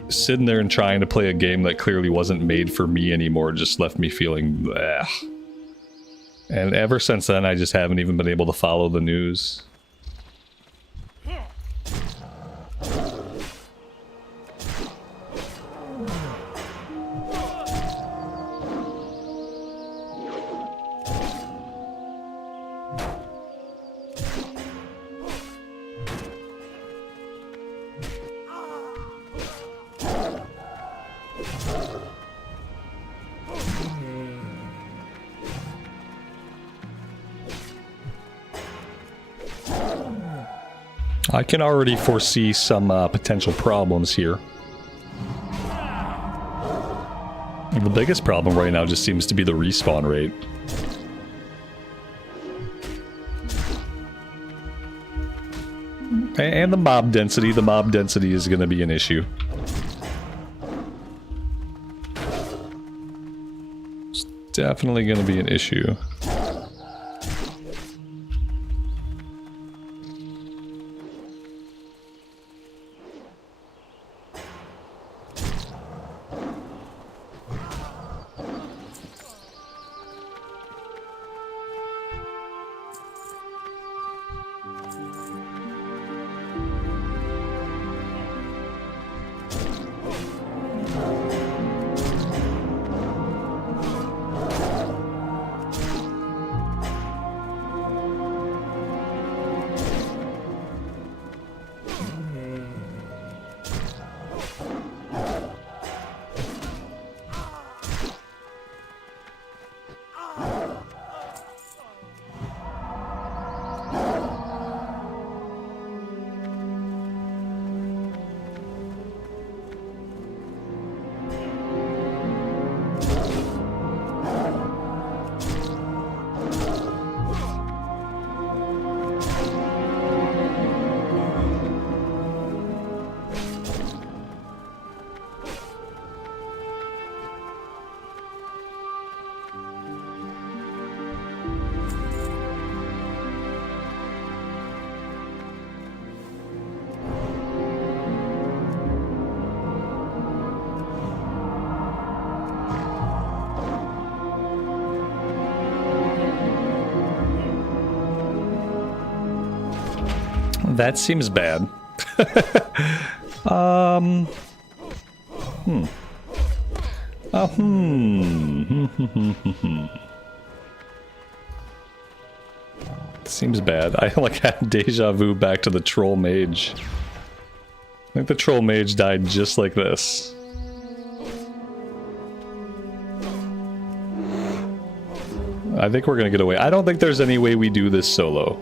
sitting there and trying to play a game that clearly wasn't made for me anymore just left me feeling bleh. And ever since then I just haven't even been able to follow the news. I can already foresee some potential problems here. The biggest problem right now just seems to be the respawn rate. And the mob density. The mob density is going to be an issue. It's definitely going to be an issue. That seems bad. Seems bad. I like had deja vu back to the troll mage. I think the troll mage died just like this. I think we're gonna get away. I don't think there's any way we do this solo.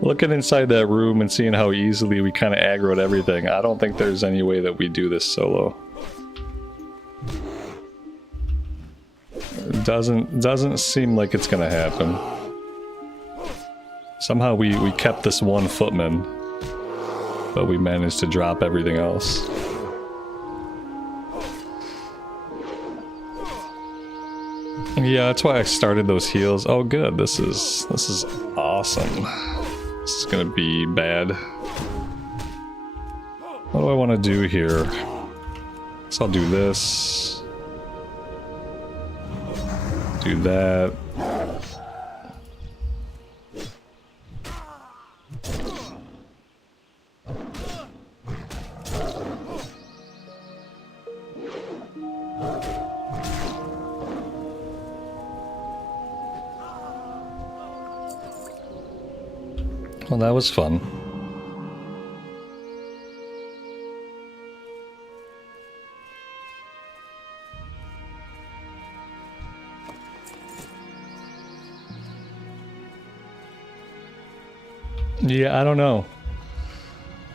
Looking inside that room and seeing how easily we kind of aggroed everything, I don't think there's any way that we do this solo. It doesn't seem like it's gonna happen. Somehow we kept this one footman, but we managed to drop everything else. Yeah, that's why I started those heals. Oh good, this is awesome. This is gonna be bad. What do I want to do here? So I'll do this. Do that. Well, that was fun. Yeah, I don't know.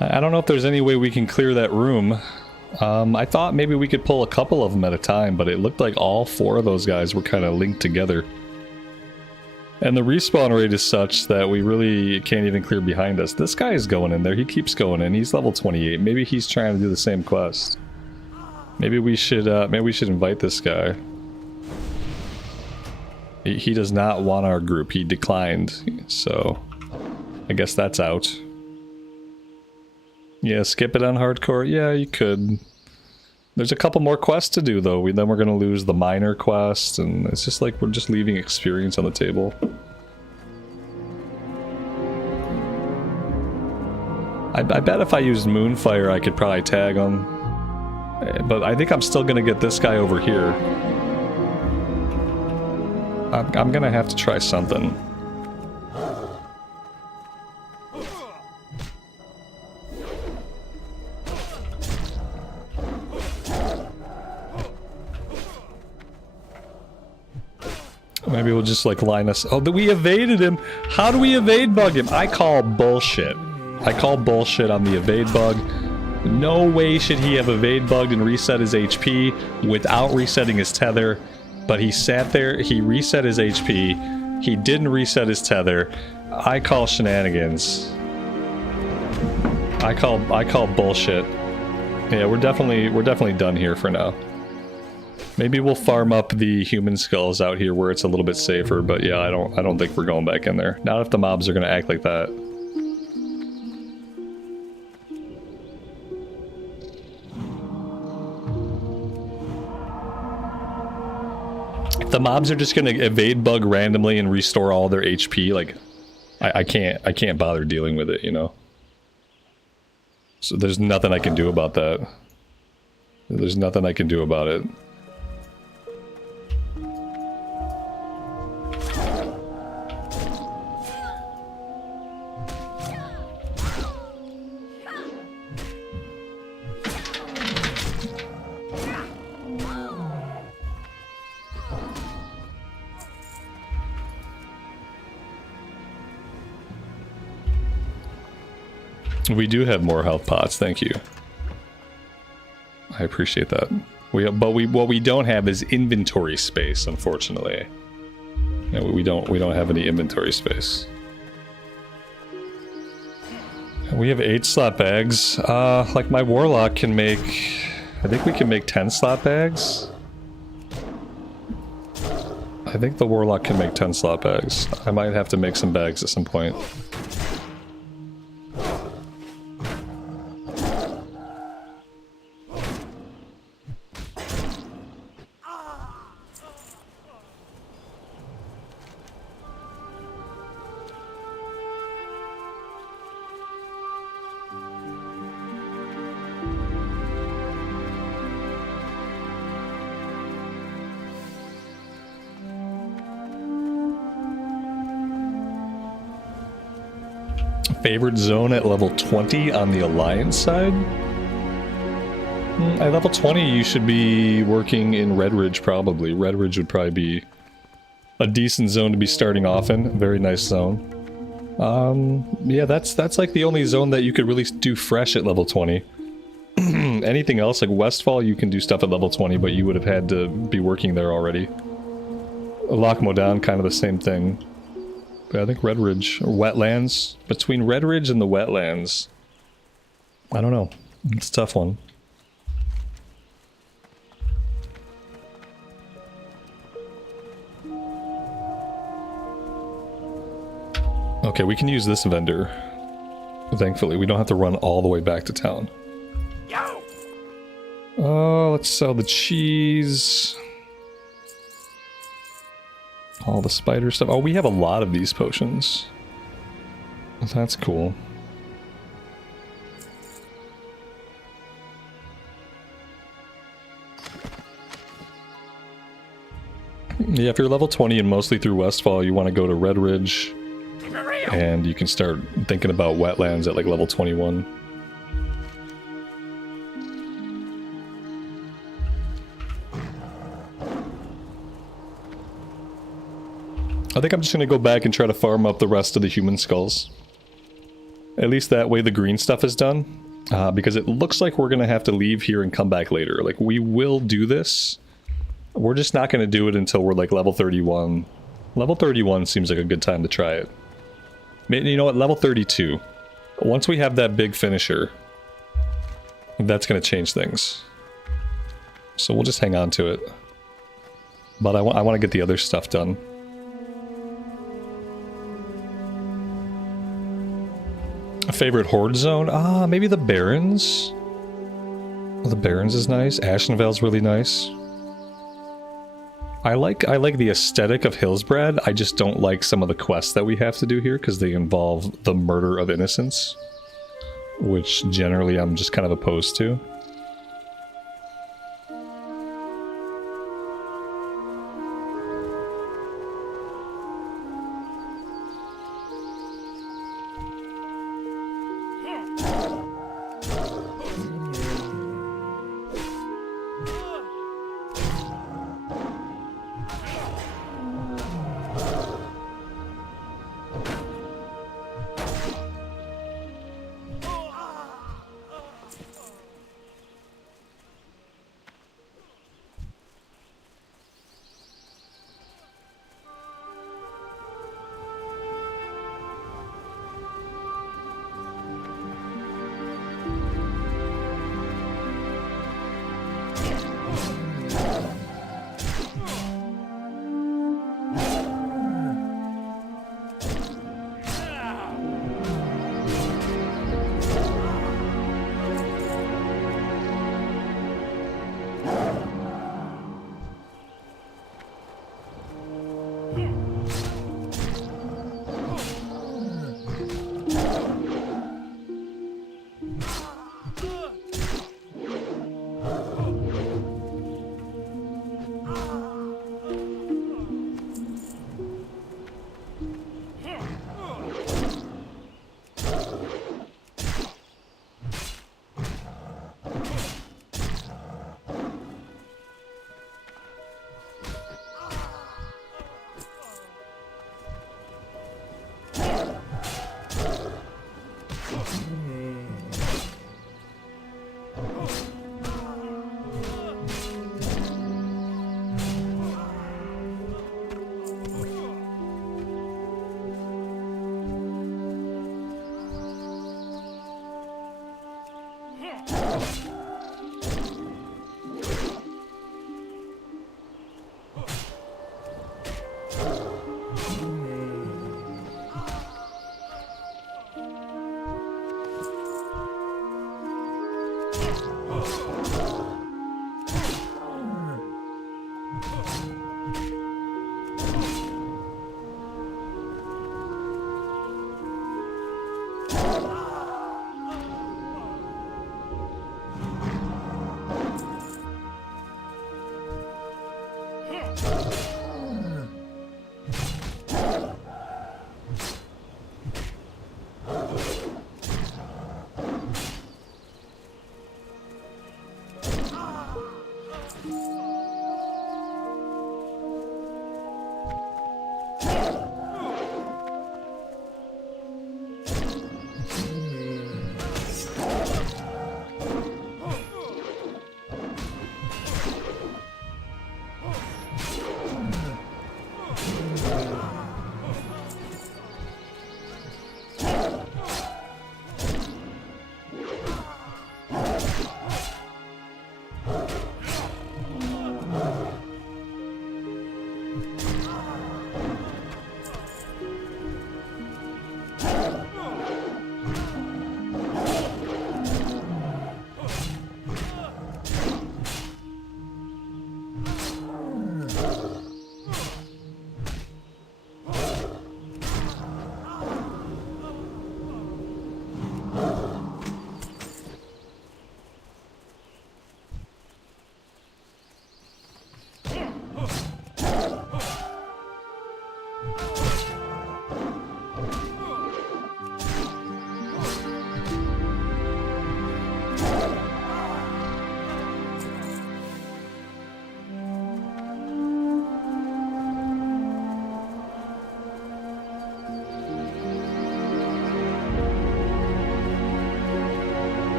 I don't know if there's any way we can clear that room. I thought maybe we could pull a couple of them at a time, but it looked like all four of those guys were kind of linked together. And the respawn rate is such that we really can't even clear behind us. This guy is going in there. He keeps going in. He's level 28. Maybe he's trying to do the same quest. Maybe we should invite this guy. He does not want our group. He declined. So I guess that's out. Yeah, skip it on hardcore. Yeah, you could. There's a couple more quests to do, though. Then we're going to lose the minor quest, and it's just like we're just leaving experience on the table. I bet if I used Moonfire, I could probably tag him. But I think I'm still going to get this guy over here. I'm going to have to try something. Maybe we'll just like line us. Oh, we evaded him. How do we evade bug him? I call bullshit. I call bullshit on the evade bug. No way should he have evade bugged and reset his HP without resetting his tether. But he sat there, he reset his HP, he didn't reset his tether. I call shenanigans. I call bullshit. Yeah, we're definitely done here for now. Maybe we'll farm up the human skulls out here where it's a little bit safer, but yeah, I don't think we're going back in there. Not if the mobs are gonna act like that. If the mobs are just gonna evade bug randomly and restore all their HP, like I can't bother dealing with it, you know? So there's nothing I can do about that. There's nothing I can do about it. We do have more health pots, thank you. I appreciate that. What we don't have is inventory space, unfortunately. Yeah, we don't have any inventory space. We have 8 slot bags. Like my warlock can make, I think we can make 10 slot bags. I think the warlock can make 10 slot bags. I might have to make some bags at some point. favorite zone at level 20 on the Alliance side? At level 20, you should be working in Red Ridge, probably. Red Ridge would probably be a decent zone to be starting off in. Very nice zone. Yeah, that's like the only zone that you could really do fresh at level 20. Anything else, like Westfall, you can do stuff at level 20, but you would have had to be working there already. Loch Modan, kind of the same thing. But I think Red Ridge, or Wetlands, between Red Ridge and the Wetlands, I don't know. It's a tough one. Okay, we can use this vendor. Thankfully, we don't have to run all the way back to town. Oh, let's sell the cheese. All the spider stuff. Oh, we have a lot of these potions. That's cool. Yeah, if you're level 20 and mostly through Westfall, you want to go to Red Ridge. And you can start thinking about Wetlands at like level 21. I think I'm just going to go back and try to farm up the rest of the human skulls. At least that way the green stuff is done. Because it looks like we're going to have to leave here and come back later. Like, we will do this. We're just not going to do it until we're like level 31. Level 31 seems like a good time to try it. You know what? Level 32. Once we have that big finisher, that's going to change things. So we'll just hang on to it. But I want to get the other stuff done. A favorite horde zone? Ah, maybe the Barrens. Well, the Barrens is nice. Ashenvale's really nice. I like the aesthetic of Hillsbrad. I just don't like some of the quests that we have to do here because they involve the murder of innocents, which generally I'm just kind of opposed to.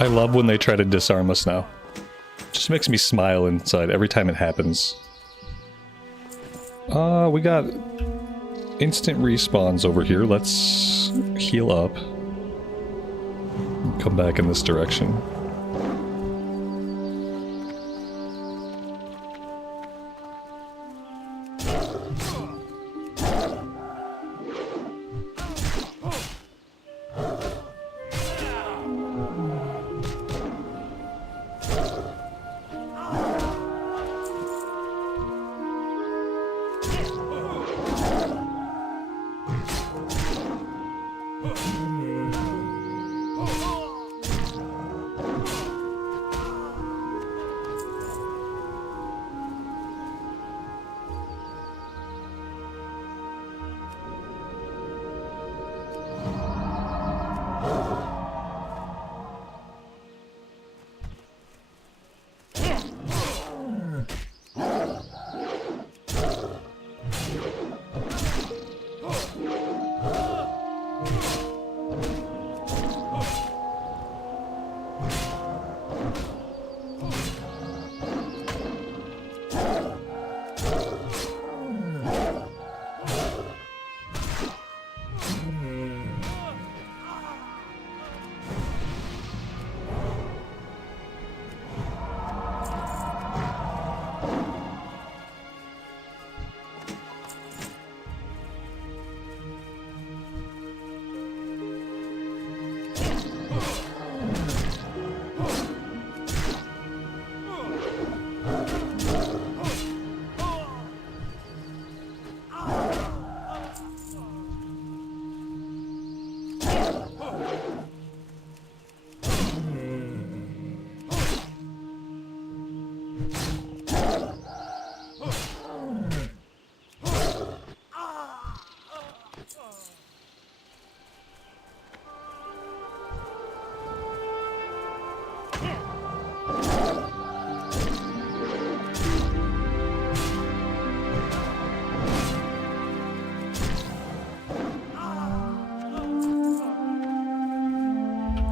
I love when they try to disarm us now. Just makes me smile inside every time it happens. We got instant respawns over here. Let's heal up. Come back in this direction.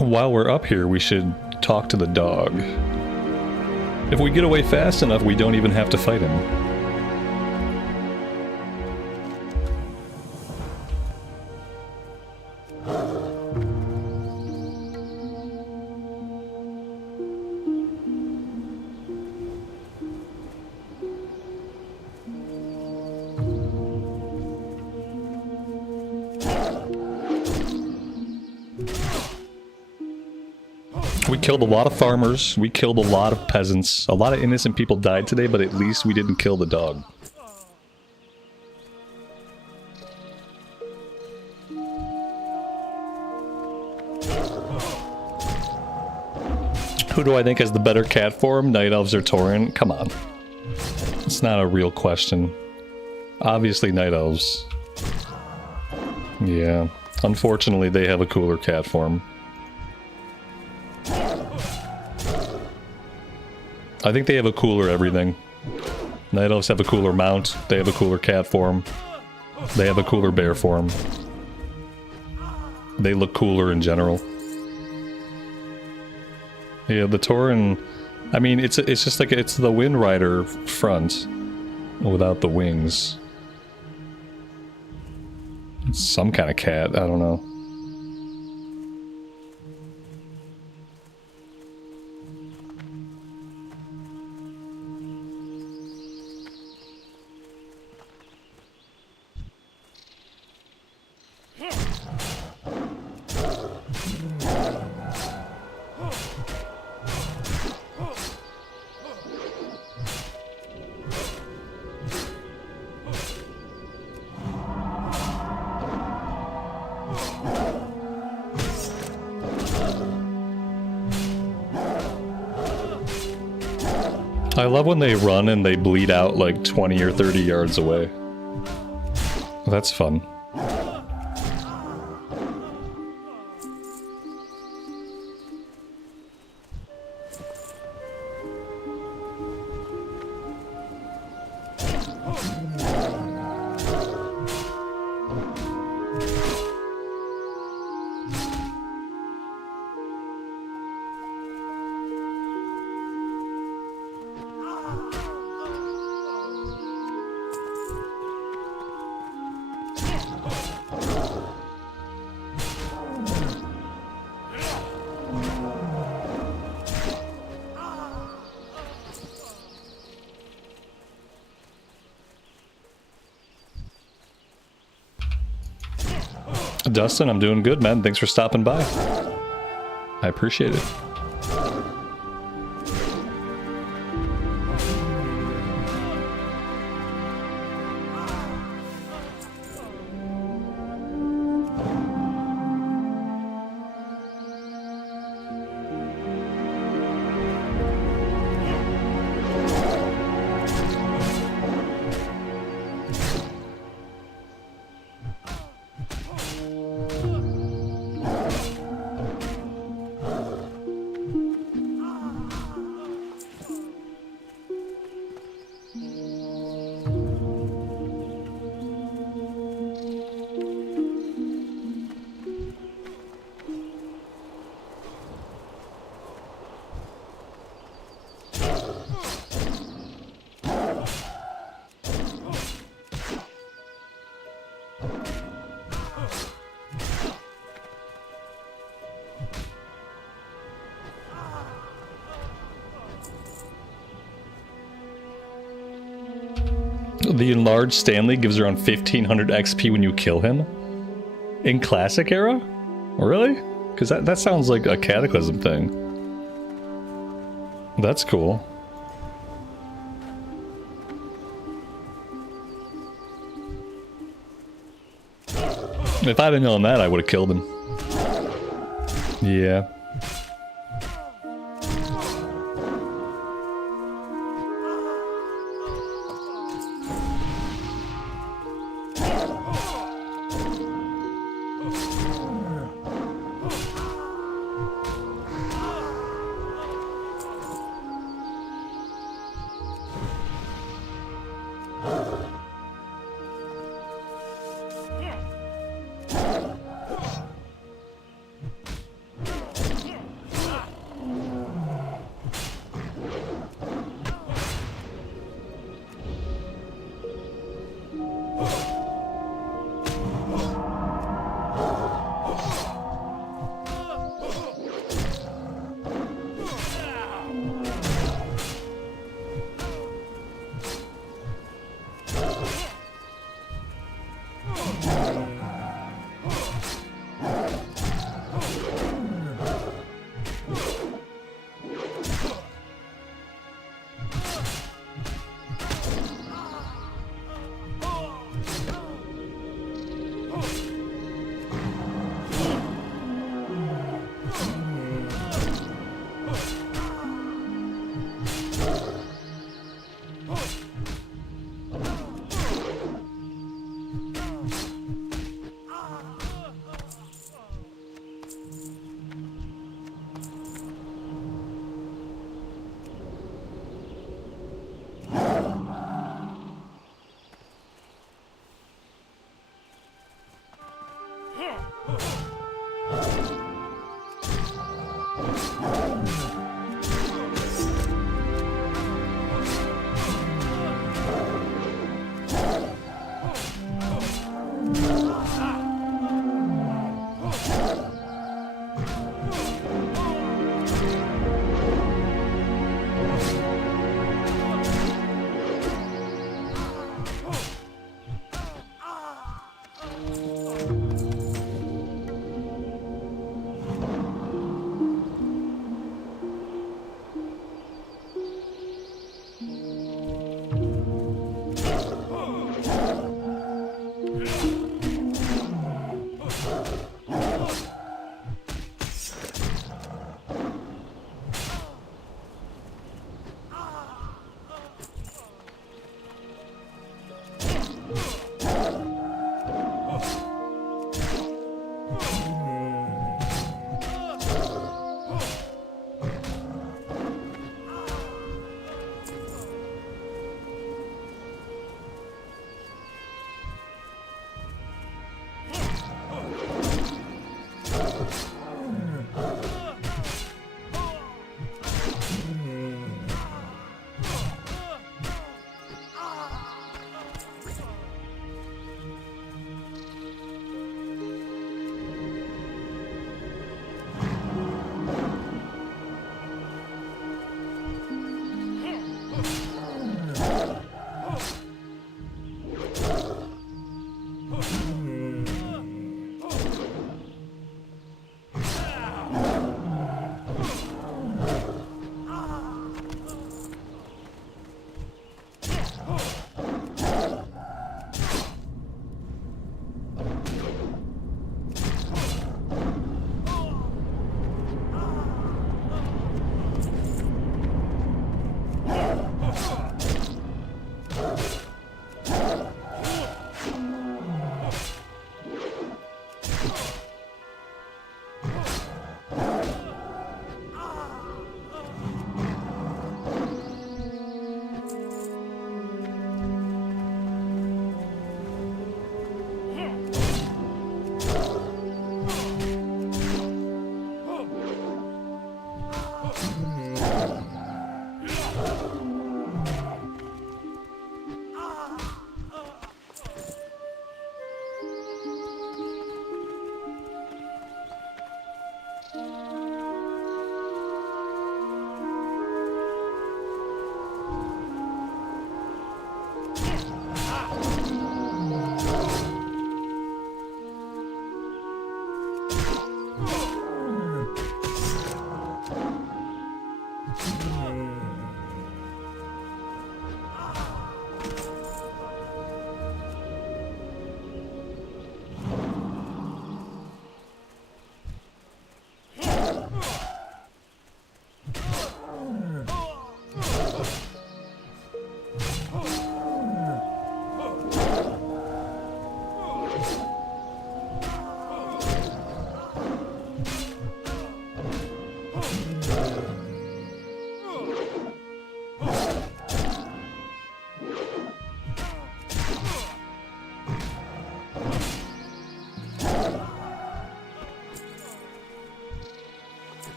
While we're up here, we should talk to the dog. If we get away fast enough, we don't even have to fight him. We killed a lot of farmers, we killed a lot of peasants, a lot of innocent people died today, but at least we didn't kill the dog. Who do I think has the better cat form, Night Elves or Tauren? Come on. It's not a real question. Obviously Night Elves. Yeah, unfortunately they have a cooler cat form. I think they have a cooler everything. Night Elves have a cooler mount, they have a cooler cat form, they have a cooler bear form. They look cooler in general. Yeah, the Tauren, I mean, it's just like, it's the Wind Rider front without the wings. It's some kind of cat, I don't know. I love when they run and they bleed out like 20 or 30 yards away. That's fun. Dustin, I'm doing good, man. Thanks for stopping by. I appreciate it. The enlarged Stanley gives around 1500 XP when you kill him? In Classic era? Really? Because that sounds like a Cataclysm thing. That's cool. If I'd have known that, I would have killed him. Yeah.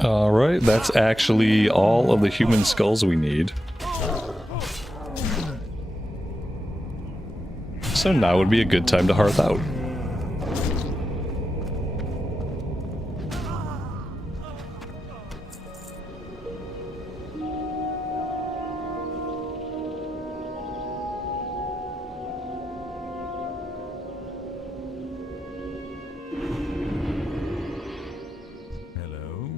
Alright, that's actually all of the human skulls we need. So now would be a good time to hearth out. Hello.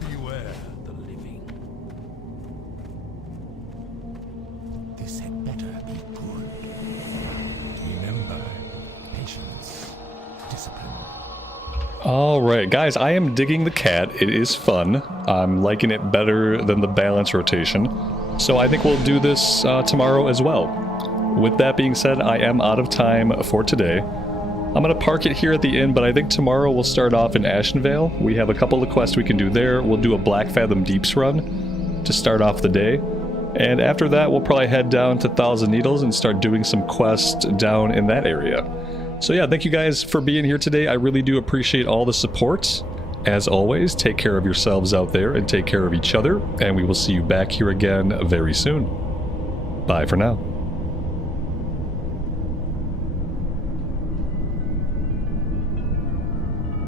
Beware the living. This had better be good. Remember, patience, discipline. Alright, guys, I am digging the cat. It is fun. I'm liking it better than the balance rotation. So I think we'll do this tomorrow as well. With that being said, I am out of time for today. I'm going to park it here at the inn, but I think tomorrow we'll start off in Ashenvale. We have a couple of quests we can do there. We'll do a Black Fathom Deeps run to start off the day. And after that, we'll probably head down to Thousand Needles and start doing some quests down in that area. So yeah, thank you guys for being here today. I really do appreciate all the support. As always, take care of yourselves out there and take care of each other. And we will see you back here again very soon. Bye for now.